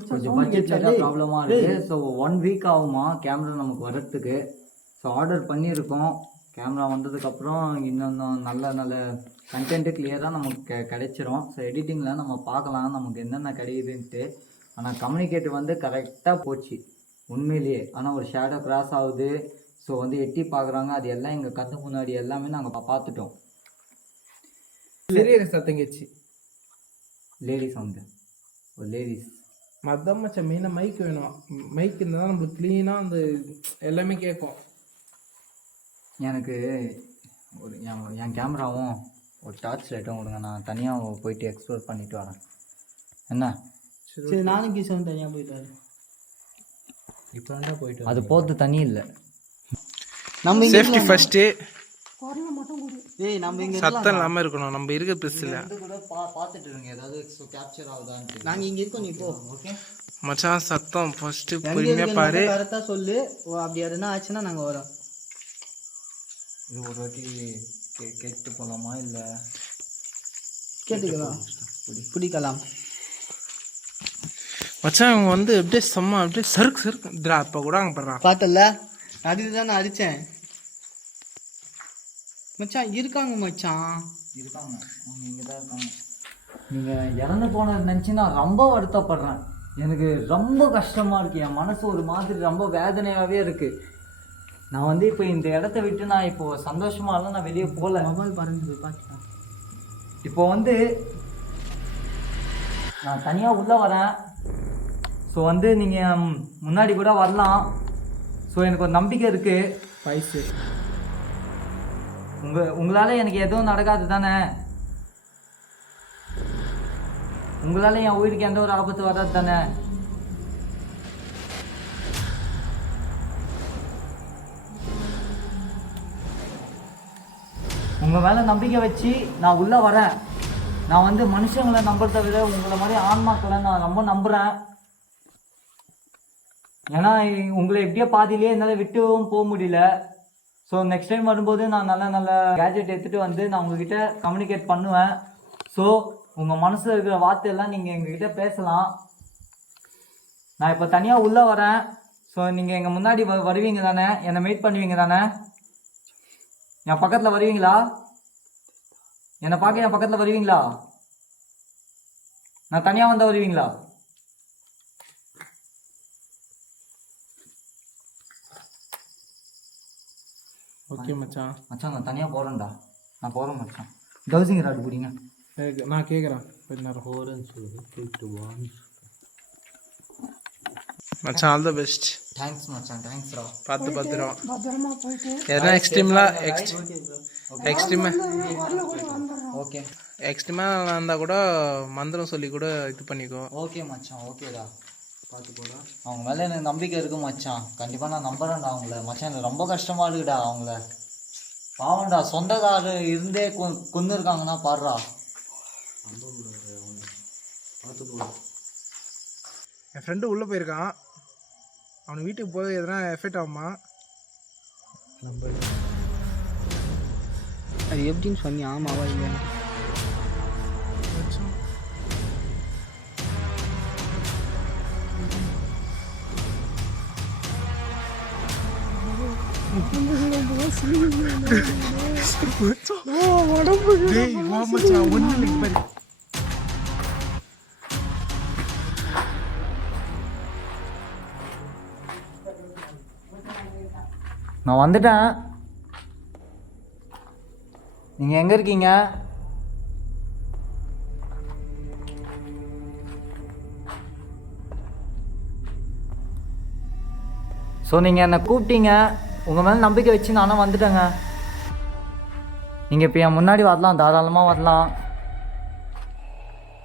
கொஞ்சம் பட்ஜெட்டில் தான் ப்ராப்ளமாக இருக்குது. ஸோ 1 வீக் ஆகுமா கேமரா நமக்கு வர்றதுக்கு. ஸோ ஆர்டர் பண்ணியிருக்கோம். கேமரா வந்ததுக்கப்புறம் இன்னும் நல்ல கண்டென்ட்டு கிளியராக நமக்கு கிடைச்சிரும். ஸோ எடிட்டிங்கில் நம்ம பார்க்கலாம் நமக்கு என்னென்ன கிடைக்குதுன்ட்டு. ஆனால் கம்யூனிகேட் வந்து கரெக்டாக போச்சு உண்மையிலேயே. ஆனால் ஒரு ஷேடோ கிராஸ் ஆகுது. ஸோ வந்து எட்டி பார்க்குறாங்க, அது எல்லாம் எங்கள் கண்ணு முன்னாடி எல்லாமே நாங்கள் பார்த்துட்டோம். சிறிய சத்தம் கேச்சு. லேடிஸ் சவுண்டு, ஒரு லேடிஸ். மதம் மச்சான் மெயினாக மைக் வேணும். மைக் இருந்தால் தான் நம்மளுக்கு க்ளீனாக அந்த எல்லாமே கேட்கும். எனக்கு ஒரு என் கேமராவும் ஒரு டார்ச் லைட்டும் கொடுங்க, நான் தனியாக போயிட்டு எக்ஸ்ப்ளோர் பண்ணிட்டு வரேன். என்ன? சரி நானும் கிஷோன் தனியாக போயிட்டு வரேன். இப்போ தான் போயிட்டு அது போகிறது தண்ணி இல்லை. நம்ம சேஃப்டி ஃபர்ஸ்ட்டு. ஏய் நம்ம இங்கே சத்தம் இல்லாமல் இருக்கணும். நம்ம இருக்க பெருசில் கூட பார்த்துட்டு இருங்க, ஏதாவது கேப்சர் ஆகுதான்ட்டு. நாங்கள் இங்கே இருக்கோம், நீ போ. ஓகே மச்சான், சத்தம் ஃபர்ஸ்ட்டு எங்கே பொறுமையாக பாரு. கரெக்டாக சொல்லு. அப்படி எதுனா ஆச்சுன்னா நாங்கள் வரோம். இது ஒரு வாட்டி கேட்டு போகலாமா இல்லை கேட்டுக்கலாம், பிடிக்கலாம். மச்சான் இவங்க வந்து அப்படியே செம்ம அப்படியே சருக்கு இப்போ கூட அங்கே போடுறான். பார்த்தல, அதுக்கு தான் நான் அடித்தேன். மச்சான் இருக்காங்க மச்சான், இருக்காங்க, அவங்க இங்கே தான் இருக்காங்க. நீங்கள் இறந்து போனது நினச்சி நான் ரொம்ப வருத்தப்படுறேன். எனக்கு ரொம்ப கஷ்டமாக இருக்குது, என் மனசு ஒரு மாதிரி ரொம்ப வேதனையாகவே இருக்குது. நான் வந்து இப்போ இந்த இடத்த விட்டு நான் இப்போது சந்தோஷமாக நான் வெளியே போகல. மொபைல் பறந்து பார்த்துட்டேன். இப்போ வந்து நான் தனியாக உள்ளே வரேன். ஸோ வந்து நீங்கள் முன்னாடி கூட வரலாம். ஸோ எனக்கு ஒரு நம்பிக்கை இருக்குது. வயசு உங்களால் எனக்கு எதுவும் நடக்காது தானே? உங்களால் என் உயிருக்கு எந்த ஒரு ஆபத்து வராது தானே? உங்கள் மேலே நம்பிக்கை வச்சு நான் உள்ளே வரேன். நான் வந்து மனுஷங்களை நம்புறதை விட உங்களை மாதிரி ஆன்மாக்களை நான் ரொம்ப நம்புகிறேன். ஏன்னா உங்களை எப்படியோ பாதியிலேயே என்னால் விட்டுவும் போக முடியல. ஸோ நெக்ஸ்ட் டைம் வரும்போது நான் நல்ல நல்ல கேஜெட் எடுத்துகிட்டு வந்து நான் உங்ககிட்ட கம்யூனிகேட் பண்ணுவேன். ஸோ உங்கள் மனசில் இருக்கிற வார்த்தையெல்லாம் நீங்கள் எங்ககிட்ட பேசலாம். நான் இப்போ தனியாக உள்ளே வரேன். ஸோ நீங்கள் எங்கள் முன்னாடி வருவீங்க தானே? என்னை மீட் பண்ணுவீங்க தானே? என் பக்கத்தில் வருவீங்களா? என்னை பார்க்க என் பக்கத்தில் வருவீங்களா? நான் தனியாக வந்தால் வருவீங்களா? ஓகே மச்சான். மச்சான் நான் தனியாக போகிறேன்டா. நான் போகிறேன் மச்சான். டவுசிங் ராடு பிடிங்க. நான் கேட்குறேன் கொஞ்ச நேரம். போகிறேன்னு சொல்லி போயிட்டு வாங்க மச்சான். All the best. தேங்க்ஸ் மச்சான், தேங்க்ஸ்ரா. பார்த்து பத்திரம். எதனா எக்ஸ்ட்ரீமாக ஓகே எக்ஸ்ட்ரீமாக இருந்தால் கூட மந்திரம் சொல்லி கூட இது பண்ணிக்கோ. ஓகே மச்சான், ஓகேடா. பார்த்து போடா. அவங்க மேலே எனக்கு நம்பிக்கை இருக்கு மச்சான். கண்டிப்பாக நான் நம்புறேன்டா அவங்கள. மச்சான் எனக்கு ரொம்ப கஷ்டமாக இருக்குடா. அவங்கள பாவம்டா, சொந்தக்காரு இருந்தே கொண்டு இருக்காங்கன்னா பாடுறா. என் ஃப்ரெண்டு உள்ளே போயிருக்கான். அவனுக்கு வீட்டுக்கு போய் எதனா எஃபெக்ட் ஆகுமா? அது எப்படின்னு சொன்னி ஆமாவா இல்லையா? நான் வந்துட்டேன். நீங்கள் எங்கே இருக்கீங்க? ஸோ நீங்கள் என்னை கூப்பிட்டீங்க. உங்கள் மேலே நம்பிக்கை வச்சு நானும் வந்துட்டேங்க. நீங்கள் இப்போ என் முன்னாடி வரலாம், தாராளமாக வரலாம்.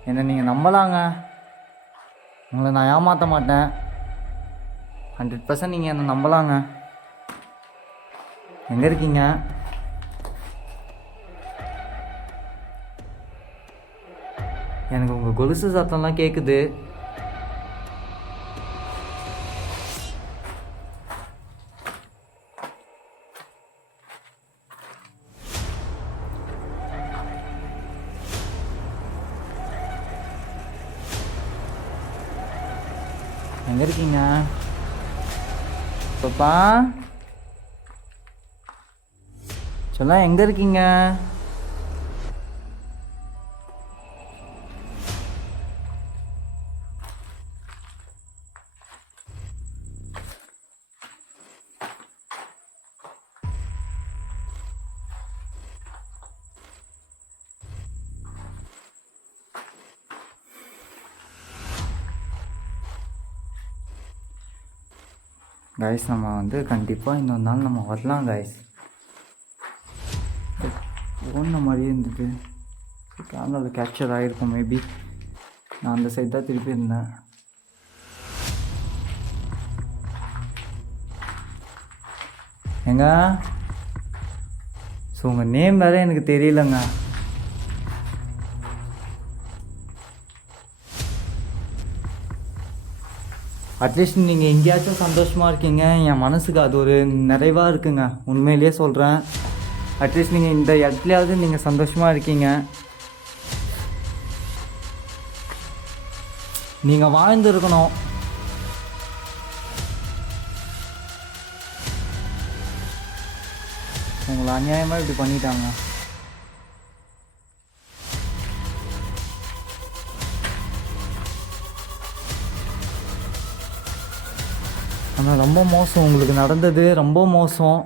என்னை நீங்கள் நம்பலாங்க. உங்களை நான் ஏமாற்ற மாட்டேன். 100% நீங்கள் என்னை நம்பலாங்க. எங்கே இருக்கீங்க? எனக்கு உங்கள் கொலுசு சத்தம்லாம் கேட்குது. எங்கே இருக்கீங்க பாப்பா? சொல்ல, எங்கே இருக்கீங்க? கைஸ் நம்ம வந்து கண்டிப்பாக இன்னொரு நாள் நம்ம வரலாம் கைஸ். ஓடின மாதிரியே இருந்தது, கேமராவில் கேப்சர் ஆகிருக்கும் மேபி. நான் அந்த சைட் தான் திருப்பி இருந்தேன். ஏங்க ஸோ உங்கள் நேம் வேறு எனக்கு தெரியலங்க. அட்லீஸ்ட் நீங்கள் எங்கேயாச்சும் சந்தோஷமாக இருக்கீங்க, என் மனசுக்கு அது ஒரு நிறைவாக இருக்குங்க. உண்மையிலேயே சொல்கிறேன். அட்லீஸ்ட் நீங்கள் இந்த இடத்துலையாவது நீங்கள் சந்தோஷமாக இருக்கீங்க. நீங்கள் வாழ்ந்துருக்கணும். உங்களை அநியாயமாக இப்படி பண்ணிட்டாங்க. ஆனால் ரொம்ப மோசம், உங்களுக்கு நடந்தது ரொம்ப மோசம்.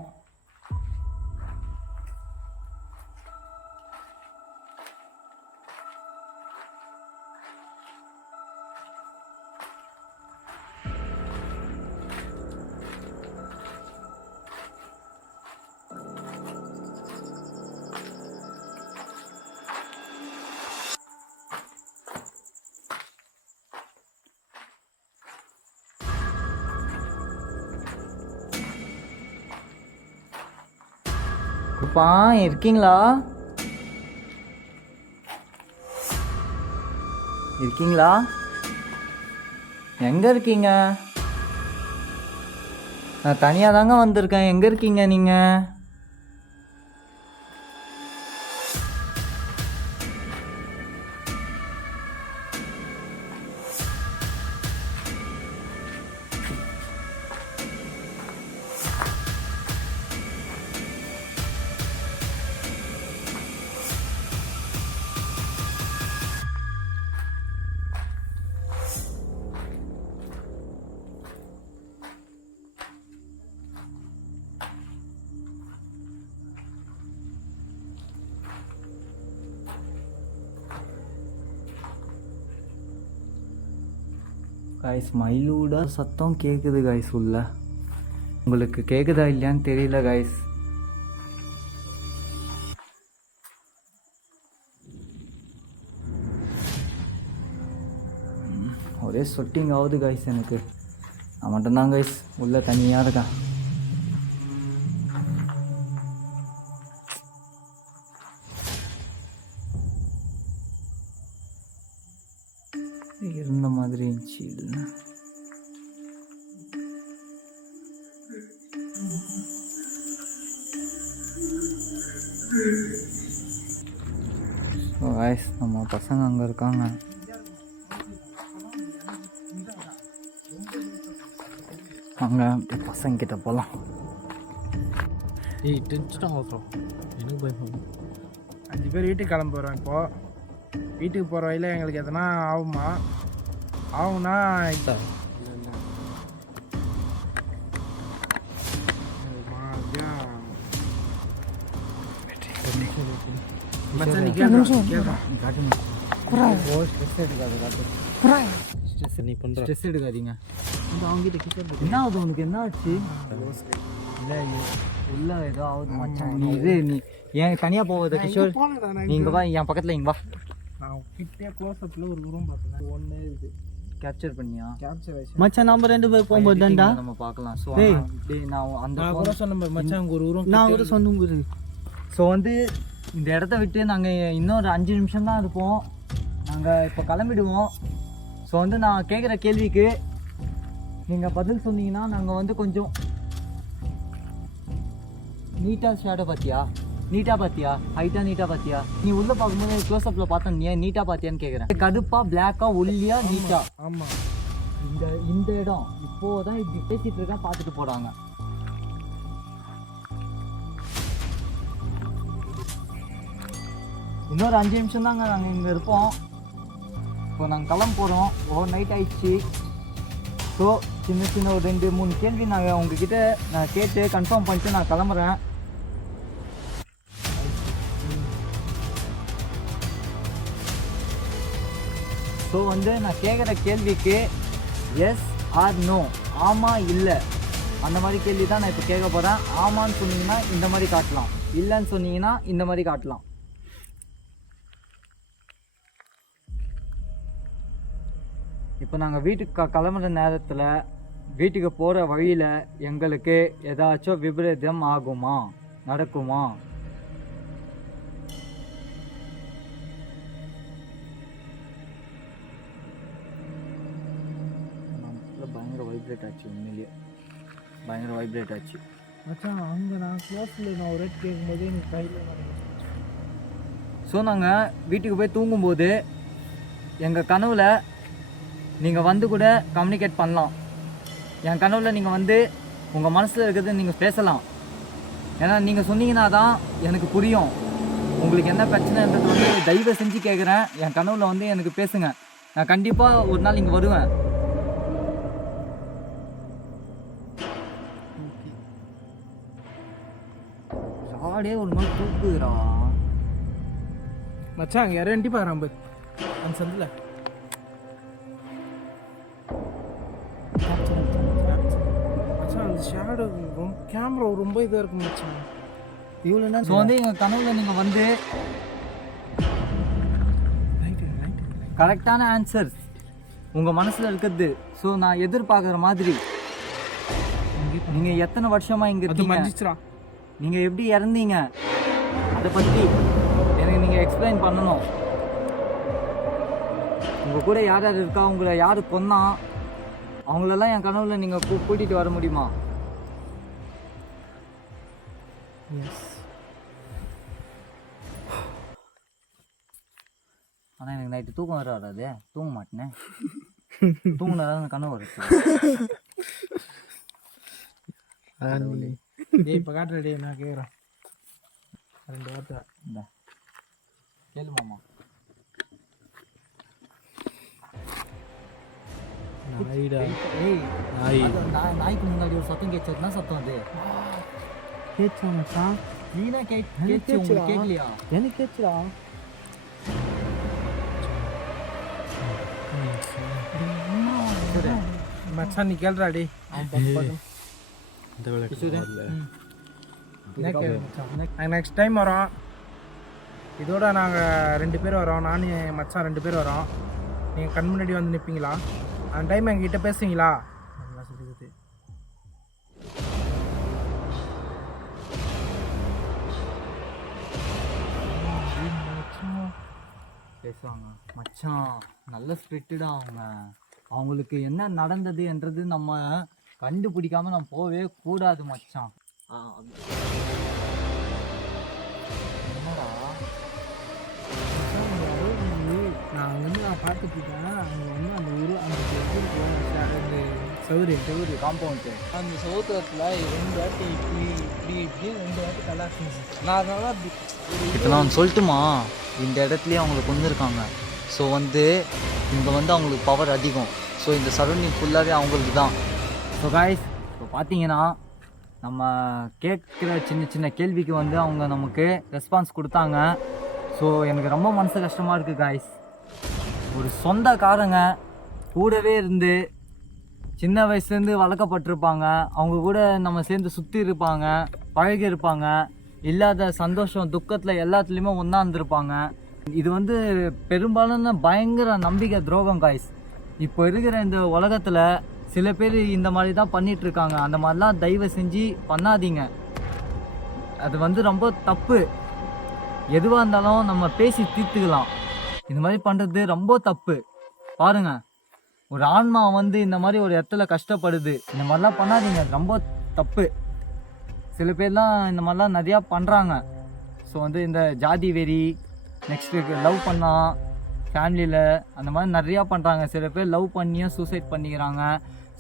அப்பா இருக்கீங்களா? இருக்கீங்களா? எங்கே இருக்கீங்க? நான் தனியாக தாங்க வந்திருக்கேன். எங்கே இருக்கீங்க நீங்கள்? கைஸ் மயிலோட சத்தம் கேட்குது கைஸ் உள்ள. உங்களுக்கு கேட்குதா இல்லையான்னு தெரியல கைஸ். ஒரே சொட்டிங் ஆகுது கைஸ் எனக்கு. நான் மட்டும்தான் கைஸ் உள்ள தனியாக இருக்கேன். இருந்த மாதிரி இருந்துச்சு இல்லைன்னா வாய்ஸ். நம்ம பசங்க அங்கே இருக்காங்க. அங்கே பசங்க கிட்ட போகலாம். ஏய் டென்ஷன் அவசரம், எனக்கு பயப்படும். 5 பேர் வீட்டுக்கு கிளம்ப போகிறோம். இப்போது வீட்டுக்கு போகிற வழியில் எங்களுக்கு எதனா ஆகுமா? ஆகுனா நீ பண்ணுற ஸ்ட்ரெஸ் எடுக்காதீங்க. என்ன ஆகுது உனக்கு? என்ன ஆச்சு? இல்லை உள்ள ஏதோ ஆகுது மச்சான். நீ ஏன் தனியாக போவத கிஷோர்? நீங்கள் வா என் பக்கத்தில். இங்கே வா. நான் கிட்டே க்ளோஸ்அப்பில் ஒரு ரூம் பார்த்தேன். ஒன்றே இருக்குது. கேப்சர் பண்ணியா? கேப்சர் ஆயிடுச்சு மச்சான் நம்ம 2 பேர் போகும்போது தான்டா நம்ம பார்க்கலாம். ஸோ நான் அந்த கூட சொன்ன மச்சான் ஒரு ரூம் நான் கூட சொன்னேன். ஸோ வந்து இந்த இடத்த விட்டு நாங்கள் இன்னொரு 5 நிமிஷம் தான் இருப்போம். நாங்கள் இப்போ கிளம்பிடுவோம். ஸோ வந்து நான் கேட்குற கேள்விக்கு நீங்கள் பதில் சொன்னீங்கன்னா நாங்கள் வந்து கொஞ்சம் நீட்டாக ஷேடோ பார்த்தியா? நீட்டாக பார்த்தியா? ஹைட்டாக நீட்டாக பார்த்தியா? நீ உள்ளே பார்க்கும்போது க்ளோஸ்அப்பில் பார்த்தா நீ நீட்டாக பார்த்தியான்னு கேட்குறேன். கடுப்பாக பிளாக்காக ஒல்லியாக நீட்டாக. ஆமாம். இந்த இடம் இப்போது தான் இப்படி பேசிகிட்டு இருக்கா, பார்த்துட்டு போகிறாங்க. இன்னொரு 5 நிமிஷம் தாங்க நாங்கள் இங்கே இருப்போம். இப்போ நாங்கள் கிளம்ப போகிறோம். ஓவர் நைட் ஆயிடுச்சு. ஸோ சின்ன ஒரு 2-3 கேள்வி நாங்கள் உங்ககிட்ட நான் கேட்டு கன்ஃபார்ம் பண்ணிட்டு நான் கிளம்புறேன். ஸோ வந்து நான் கேட்குற கேள்விக்கு எஸ் ஆர் நோ, ஆமாம் இல்லை அந்த மாதிரி கேள்வி தான் நான் இப்போ கேட்க போகிறேன். ஆமான்னு சொன்னீங்கன்னா இந்த மாதிரி காட்டலாம், இல்லைன்னு சொன்னீங்கன்னா இந்த மாதிரி காட்டலாம். இப்போ நாங்கள் வீட்டுக்கு கிளம்புற நேரத்தில் வீட்டுக்கு போகிற வழியில் எங்களுக்கு ஏதாச்சும் விபரீதம் ஆகுமா, நடக்குமா? பயங்கர வைப்ரேட் ஆச்சு, உண்மையிலேயே பயங்கர வைப்ரேட் ஆச்சு. மச்சான் அங்கே நான் கிளாஸில் நான் ஒரு ரேட் கேட்கும்போது எனக்கு கையில். ஸோ நாங்கள் வீட்டுக்கு போய் தூங்கும்போது எங்கள் கனவில் நீங்கள் வந்து கூட கம்யூனிகேட் பண்ணலாம். என் கனவில் நீங்கள் வந்து உங்கள் மனசில் இருக்கிறது நீங்கள் பேசலாம். ஏன்னா நீங்கள் சொன்னீங்கன்னா தான் எனக்கு புரியும் உங்களுக்கு என்ன பிரச்சனைன்றது. வந்து தயவு செஞ்சு கேட்குறேன், என் கனவில் வந்து எனக்கு பேசுங்க. நான் கண்டிப்பாக ஒரு நாள் இங்கே வருவேன். ராடே ஒரு நாள் தூக்குறா மச்சான். அங்கே யாரும் எண்டி பாக்குறான் பாரு அந்த சந்தில். மச்சான் அந்த ஷேடோ ரொம்ப கேமரா ரொம்ப இதாக இருக்கும் மச்சான். இவ்வளோ. ஸோ வந்து எங்கள் கனவில் நீங்கள் வந்து கரெக்டான ஆன்சர்ஸ் உங்கள் மனசில் இருக்கிறது. ஸோ நான் எதிர்பார்க்குற மாதிரி நீங்கள் எத்தனை வருஷமாக இங்கே இருக்கீங்க, நீங்கள் எப்படி இறந்தீங்க, அதை பற்றி எனக்கு நீங்கள் எக்ஸ்பிளைன் பண்ணணும். உங்கள் கூட யார் யார் இருக்கா, உங்களை யார் கொன்னா, அவங்களெல்லாம் என் கனவில் நீங்கள் கூட்டிகிட்டு வர முடியுமா? எஸ். ஆனால் எனக்கு நைட்டு தூக்கம் வர வராது, தூங்க மாட்டேனே. தூங்கினா தான் கனவு வருது. டேய் இப்போ காட்டுற டே நான் கேட்குறேன் 2 வார்த்தை. இந்த கேளு மாமா. நாய்க்கு முன்னாடி ஒரு சத்தம் கேட்சதுன்னா சத்தம் அது கேட்சா மச்சான்? நீனா கேட்ச்சு உங்களுக்கு கேட்கலையா? எனக்கு கேட்சுடா. மச்சான் நீ கேள்றா டே. நெக்ஸ்ட் டைம் வரோம். இதோட நாங்கள் 2 பேர் வரோம். நானும் என் மச்சான் 2 பேர் வரோம். நீங்கள் கண் முன்னாடி வந்து நிற்பீங்களா? அந்த டைம் எங்ககிட்ட பேசுவீங்களா? நல்லா சொல்லிடுது. பேசுவாங்க மச்சான். நல்ல ஸ்பிரிட்டடா அவங்களுக்கு என்ன நடந்தது என்றது நம்ம கண்டுபிடிக்காம நம்ம போகவே கூடாது மச்சான். என்னடா நான் நான் பார்த்துட்டு இருக்கேன். அங்கே வந்து அந்த அந்த செவரு காம்பவுண்டு அந்த சவுத்துல 2 வாட்டி இப்படி 2 வாட்டி கலாச்சு. நான் அதனால இப்போ நான் சொல்லட்டுமா, இந்த இடத்துலயே அவங்களுக்கு வந்துருக்காங்க. ஸோ வந்து இங்கே வந்து அவங்களுக்கு பவர் அதிகம். ஸோ இந்த சரௌண்டிங் ஃபுல்லாகவே அவங்களுக்கு தான். ஸோ காய்ஸ், இப்போ பார்த்தீங்கன்னா நம்ம கேட்குற சின்ன சின்ன கேள்விக்கு வந்து அவங்க நமக்கு ரெஸ்பான்ஸ் கொடுத்தாங்க. ஸோ எனக்கு ரொம்ப மனசு கஷ்டமாக இருக்குது காய்ஸ். ஒரு சொந்தக்காரங்க கூடவே இருந்து சின்ன வயசுலேருந்து வளர்க்கப்பட்டிருப்பாங்க, அவங்க கூட நம்ம சேர்ந்து சுற்றி இருப்பாங்க, பழகி இருப்பாங்க, இல்லாத சந்தோஷம் துக்கத்தில் எல்லாத்துலேயுமே ஒன்றா இருந்திருப்பாங்க. இது வந்து பெரும்பாலான பயங்கர நம்பிக்கை துரோகம் காய்ஸ். இப்போ இருக்கிற இந்த உலகத்தில் சில பேர் இந்த மாதிரி தான் பண்ணிகிட்ருக்காங்க. அந்த மாதிரிலாம் தயவு செஞ்சு பண்ணாதீங்க. அது வந்து ரொம்ப தப்பு. எதுவாக இருந்தாலும் நம்ம பேசி தீர்த்துக்கலாம். இந்த மாதிரி பண்ணுறது ரொம்ப தப்பு. பாருங்கள், ஒரு ஆன்மா வந்து இந்த மாதிரி ஒரு இடத்துல கஷ்டப்படுது. இந்த மாதிரிலாம் பண்ணாதீங்க, ரொம்ப தப்பு. சில பேர்லாம் இந்த மாதிரிலாம் நிறையா பண்ணுறாங்க. ஸோ வந்து இந்த ஜாதி வெறி, நெக்ஸ்ட்டு லவ் பண்ணால் ஃபேமிலியில் அந்த மாதிரி நிறையா பண்ணுறாங்க. சில பேர் லவ் பண்ணியும் சூசைட் பண்ணிக்கிறாங்க.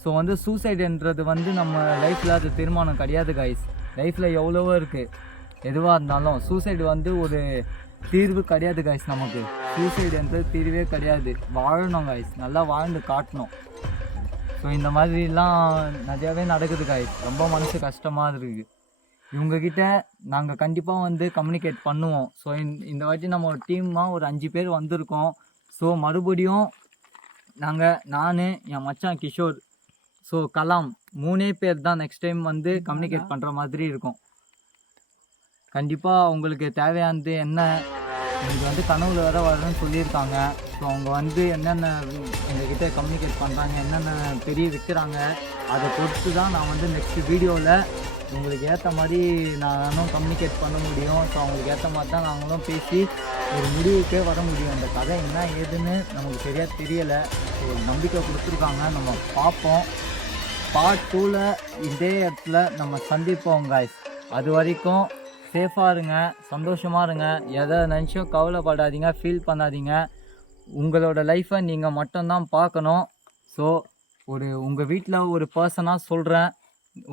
ஸோ வந்து சூசைடுன்றது வந்து நம்ம லைஃப்பில் அது தீர்மானம் கிடையாது கைஸ். லைஃப்பில் எவ்வளவோ இருக்குது. எதுவாக இருந்தாலும் சூசைடு வந்து ஒரு தீர்வு கிடையாது கைஸ். நமக்கு சூசைடுன்றது தீர்வே கிடையாது. வாழணும் கைஸ், நல்லா வாழ்ந்து காட்டணும். ஸோ இந்த மாதிரிலாம் நிறையாவே நடக்குது கைஸ். ரொம்ப மனசு கஷ்டமாக இருக்குது. இவங்கக்கிட்ட நாங்கள் கண்டிப்பாக வந்து கம்யூனிகேட் பண்ணுவோம். ஸோ இந்த வாட்டி நம்ம ஒரு டீமாக ஒரு 5 பேர் வந்திருக்கோம். ஸோ மறுபடியும் நான் என் மச்சான் கிஷோர், ஸோ கலாம் 3 பேர் தான் நெக்ஸ்ட் டைம் வந்து கம்யூனிகேட் பண்ணுற மாதிரி இருக்கும். கண்டிப்பாக உங்களுக்கு தேவையானது என்ன, எனக்கு வந்து கனவுல வேறு வரணும்னு சொல்லியிருக்காங்க. ஸோ அவங்க வந்து என்னென்ன எங்ககிட்ட கம்யூனிகேட் பண்ணுறாங்க, என்னென்ன பெரிய விற்கிறாங்க, அதை பொறுத்து தான் நான் வந்து நெக்ஸ்ட் வீடியோவில் உங்களுக்கு ஏற்ற மாதிரி நானும் கம்யூனிகேட் பண்ண முடியும். ஸோ அவங்களுக்கு ஏற்ற மாதிரி தான் நாங்களும் பேசி ஒரு முடிவுக்கே வர முடியும். இந்த கதை என்ன ஏதுன்னு நமக்கு சரியாக தெரியலை. ஒரு நம்பிக்கை கொடுத்துருக்காங்க, நம்ம பார்ப்போம். பார்ட் 2ல் இதே இடத்துல நம்ம சந்திப்போம் guys. அது வரைக்கும் சேஃபாக இருங்க, சந்தோஷமாக இருங்க, எதை நினச்சும் கவலைப்படாதீங்க, ஃபீல் பண்ணாதீங்க. உங்களோட லைஃப்பை நீங்கள் மட்டும்தான் பார்க்கணும். ஸோ உங்கள் வீட்டில் ஒரு பர்சனாக சொல்கிறேன்,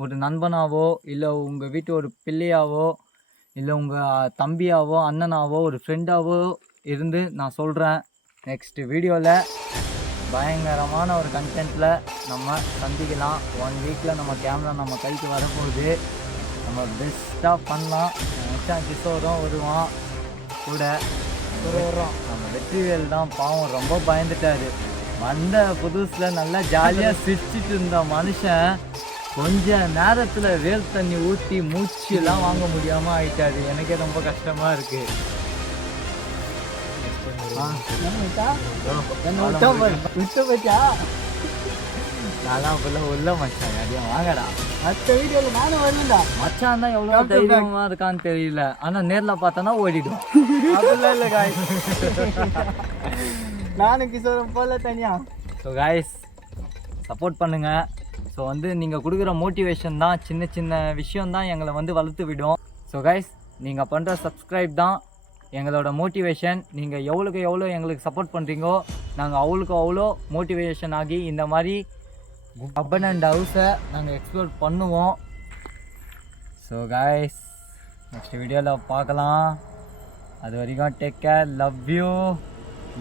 ஒரு நண்பனாவோ இல்லை உங்கள் வீட்டு ஒரு பிள்ளையாவோ இல்லை உங்கள் தம்பியாவோ அண்ணனாவோ ஒரு ஃப்ரெண்டாவோ இருந்து நான் சொல்கிறேன். நெக்ஸ்ட் வீடியோவில் பயங்கரமான ஒரு கண்டென்ட்டில் நம்ம சந்திக்கலாம். 1 வீக்கில் நம்ம கேமரா நம்ம கைக்கு வரப்போகுது. நம்ம பெஸ்ட்டாக பண்ணலாம். நினச்சா கிஷோரும் வருவான் கூட. நம்ம வெற்றிவேல் தான் பாவம் ரொம்ப பயந்துட்டார். வந்த புதுசில் நல்லா ஜாலியாக சிரிச்சிட்டு இருந்த மனுஷன் கொஞ்ச நேரத்தில் வேல் தண்ணி ஊற்றி மூச்செல்லாம் வாங்க முடியாமல் ஆயிட்டாரு. எனக்கே ரொம்ப கஷ்டமாக இருக்குது. நான்லாம் உள்ள மச்சான் நிறைய வாங்கடா. அடுத்த வீடியோவில் நானும் வரணும்டா. மச்சான் தான் எவ்வளோ தைரியமா இருக்கான்னு தெரியல, ஆனால் நேரில் பார்த்தோன்னா ஓடிடும். அப்படிலாம் இல்லை காய்ஸ், நானும் கிஷோரும் போல தனியா. ஸோ காய்ஸ் சப்போர்ட் பண்ணுங்கள். ஸோ வந்து நீங்கள் கொடுக்குற மோட்டிவேஷன் தான், சின்ன சின்ன விஷயம் தான் எங்களை வந்து வளர்த்து விடும். ஸோ காய்ஸ் நீங்கள் பண்ணுற சப்ஸ்கிரைப் தான் எங்களோட மோட்டிவேஷன். நீங்கள் எவ்வளோக்கு எவ்வளோ எங்களுக்கு சப்போர்ட் பண்ணுறீங்கோ, நாங்கள் அவ்வளோ மோட்டிவேஷன் ஆகி இந்த மாதிரி அபண்டன்ட் ஹவுஸை நாங்கள் எக்ஸ்ப்ளோர் பண்ணுவோம். ஸோ காய்ஸ் நெக்ஸ்ட் வீடியோவில் பார்க்கலாம். அது வரைக்கும் take care, love you,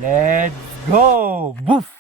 let's go புஃப்.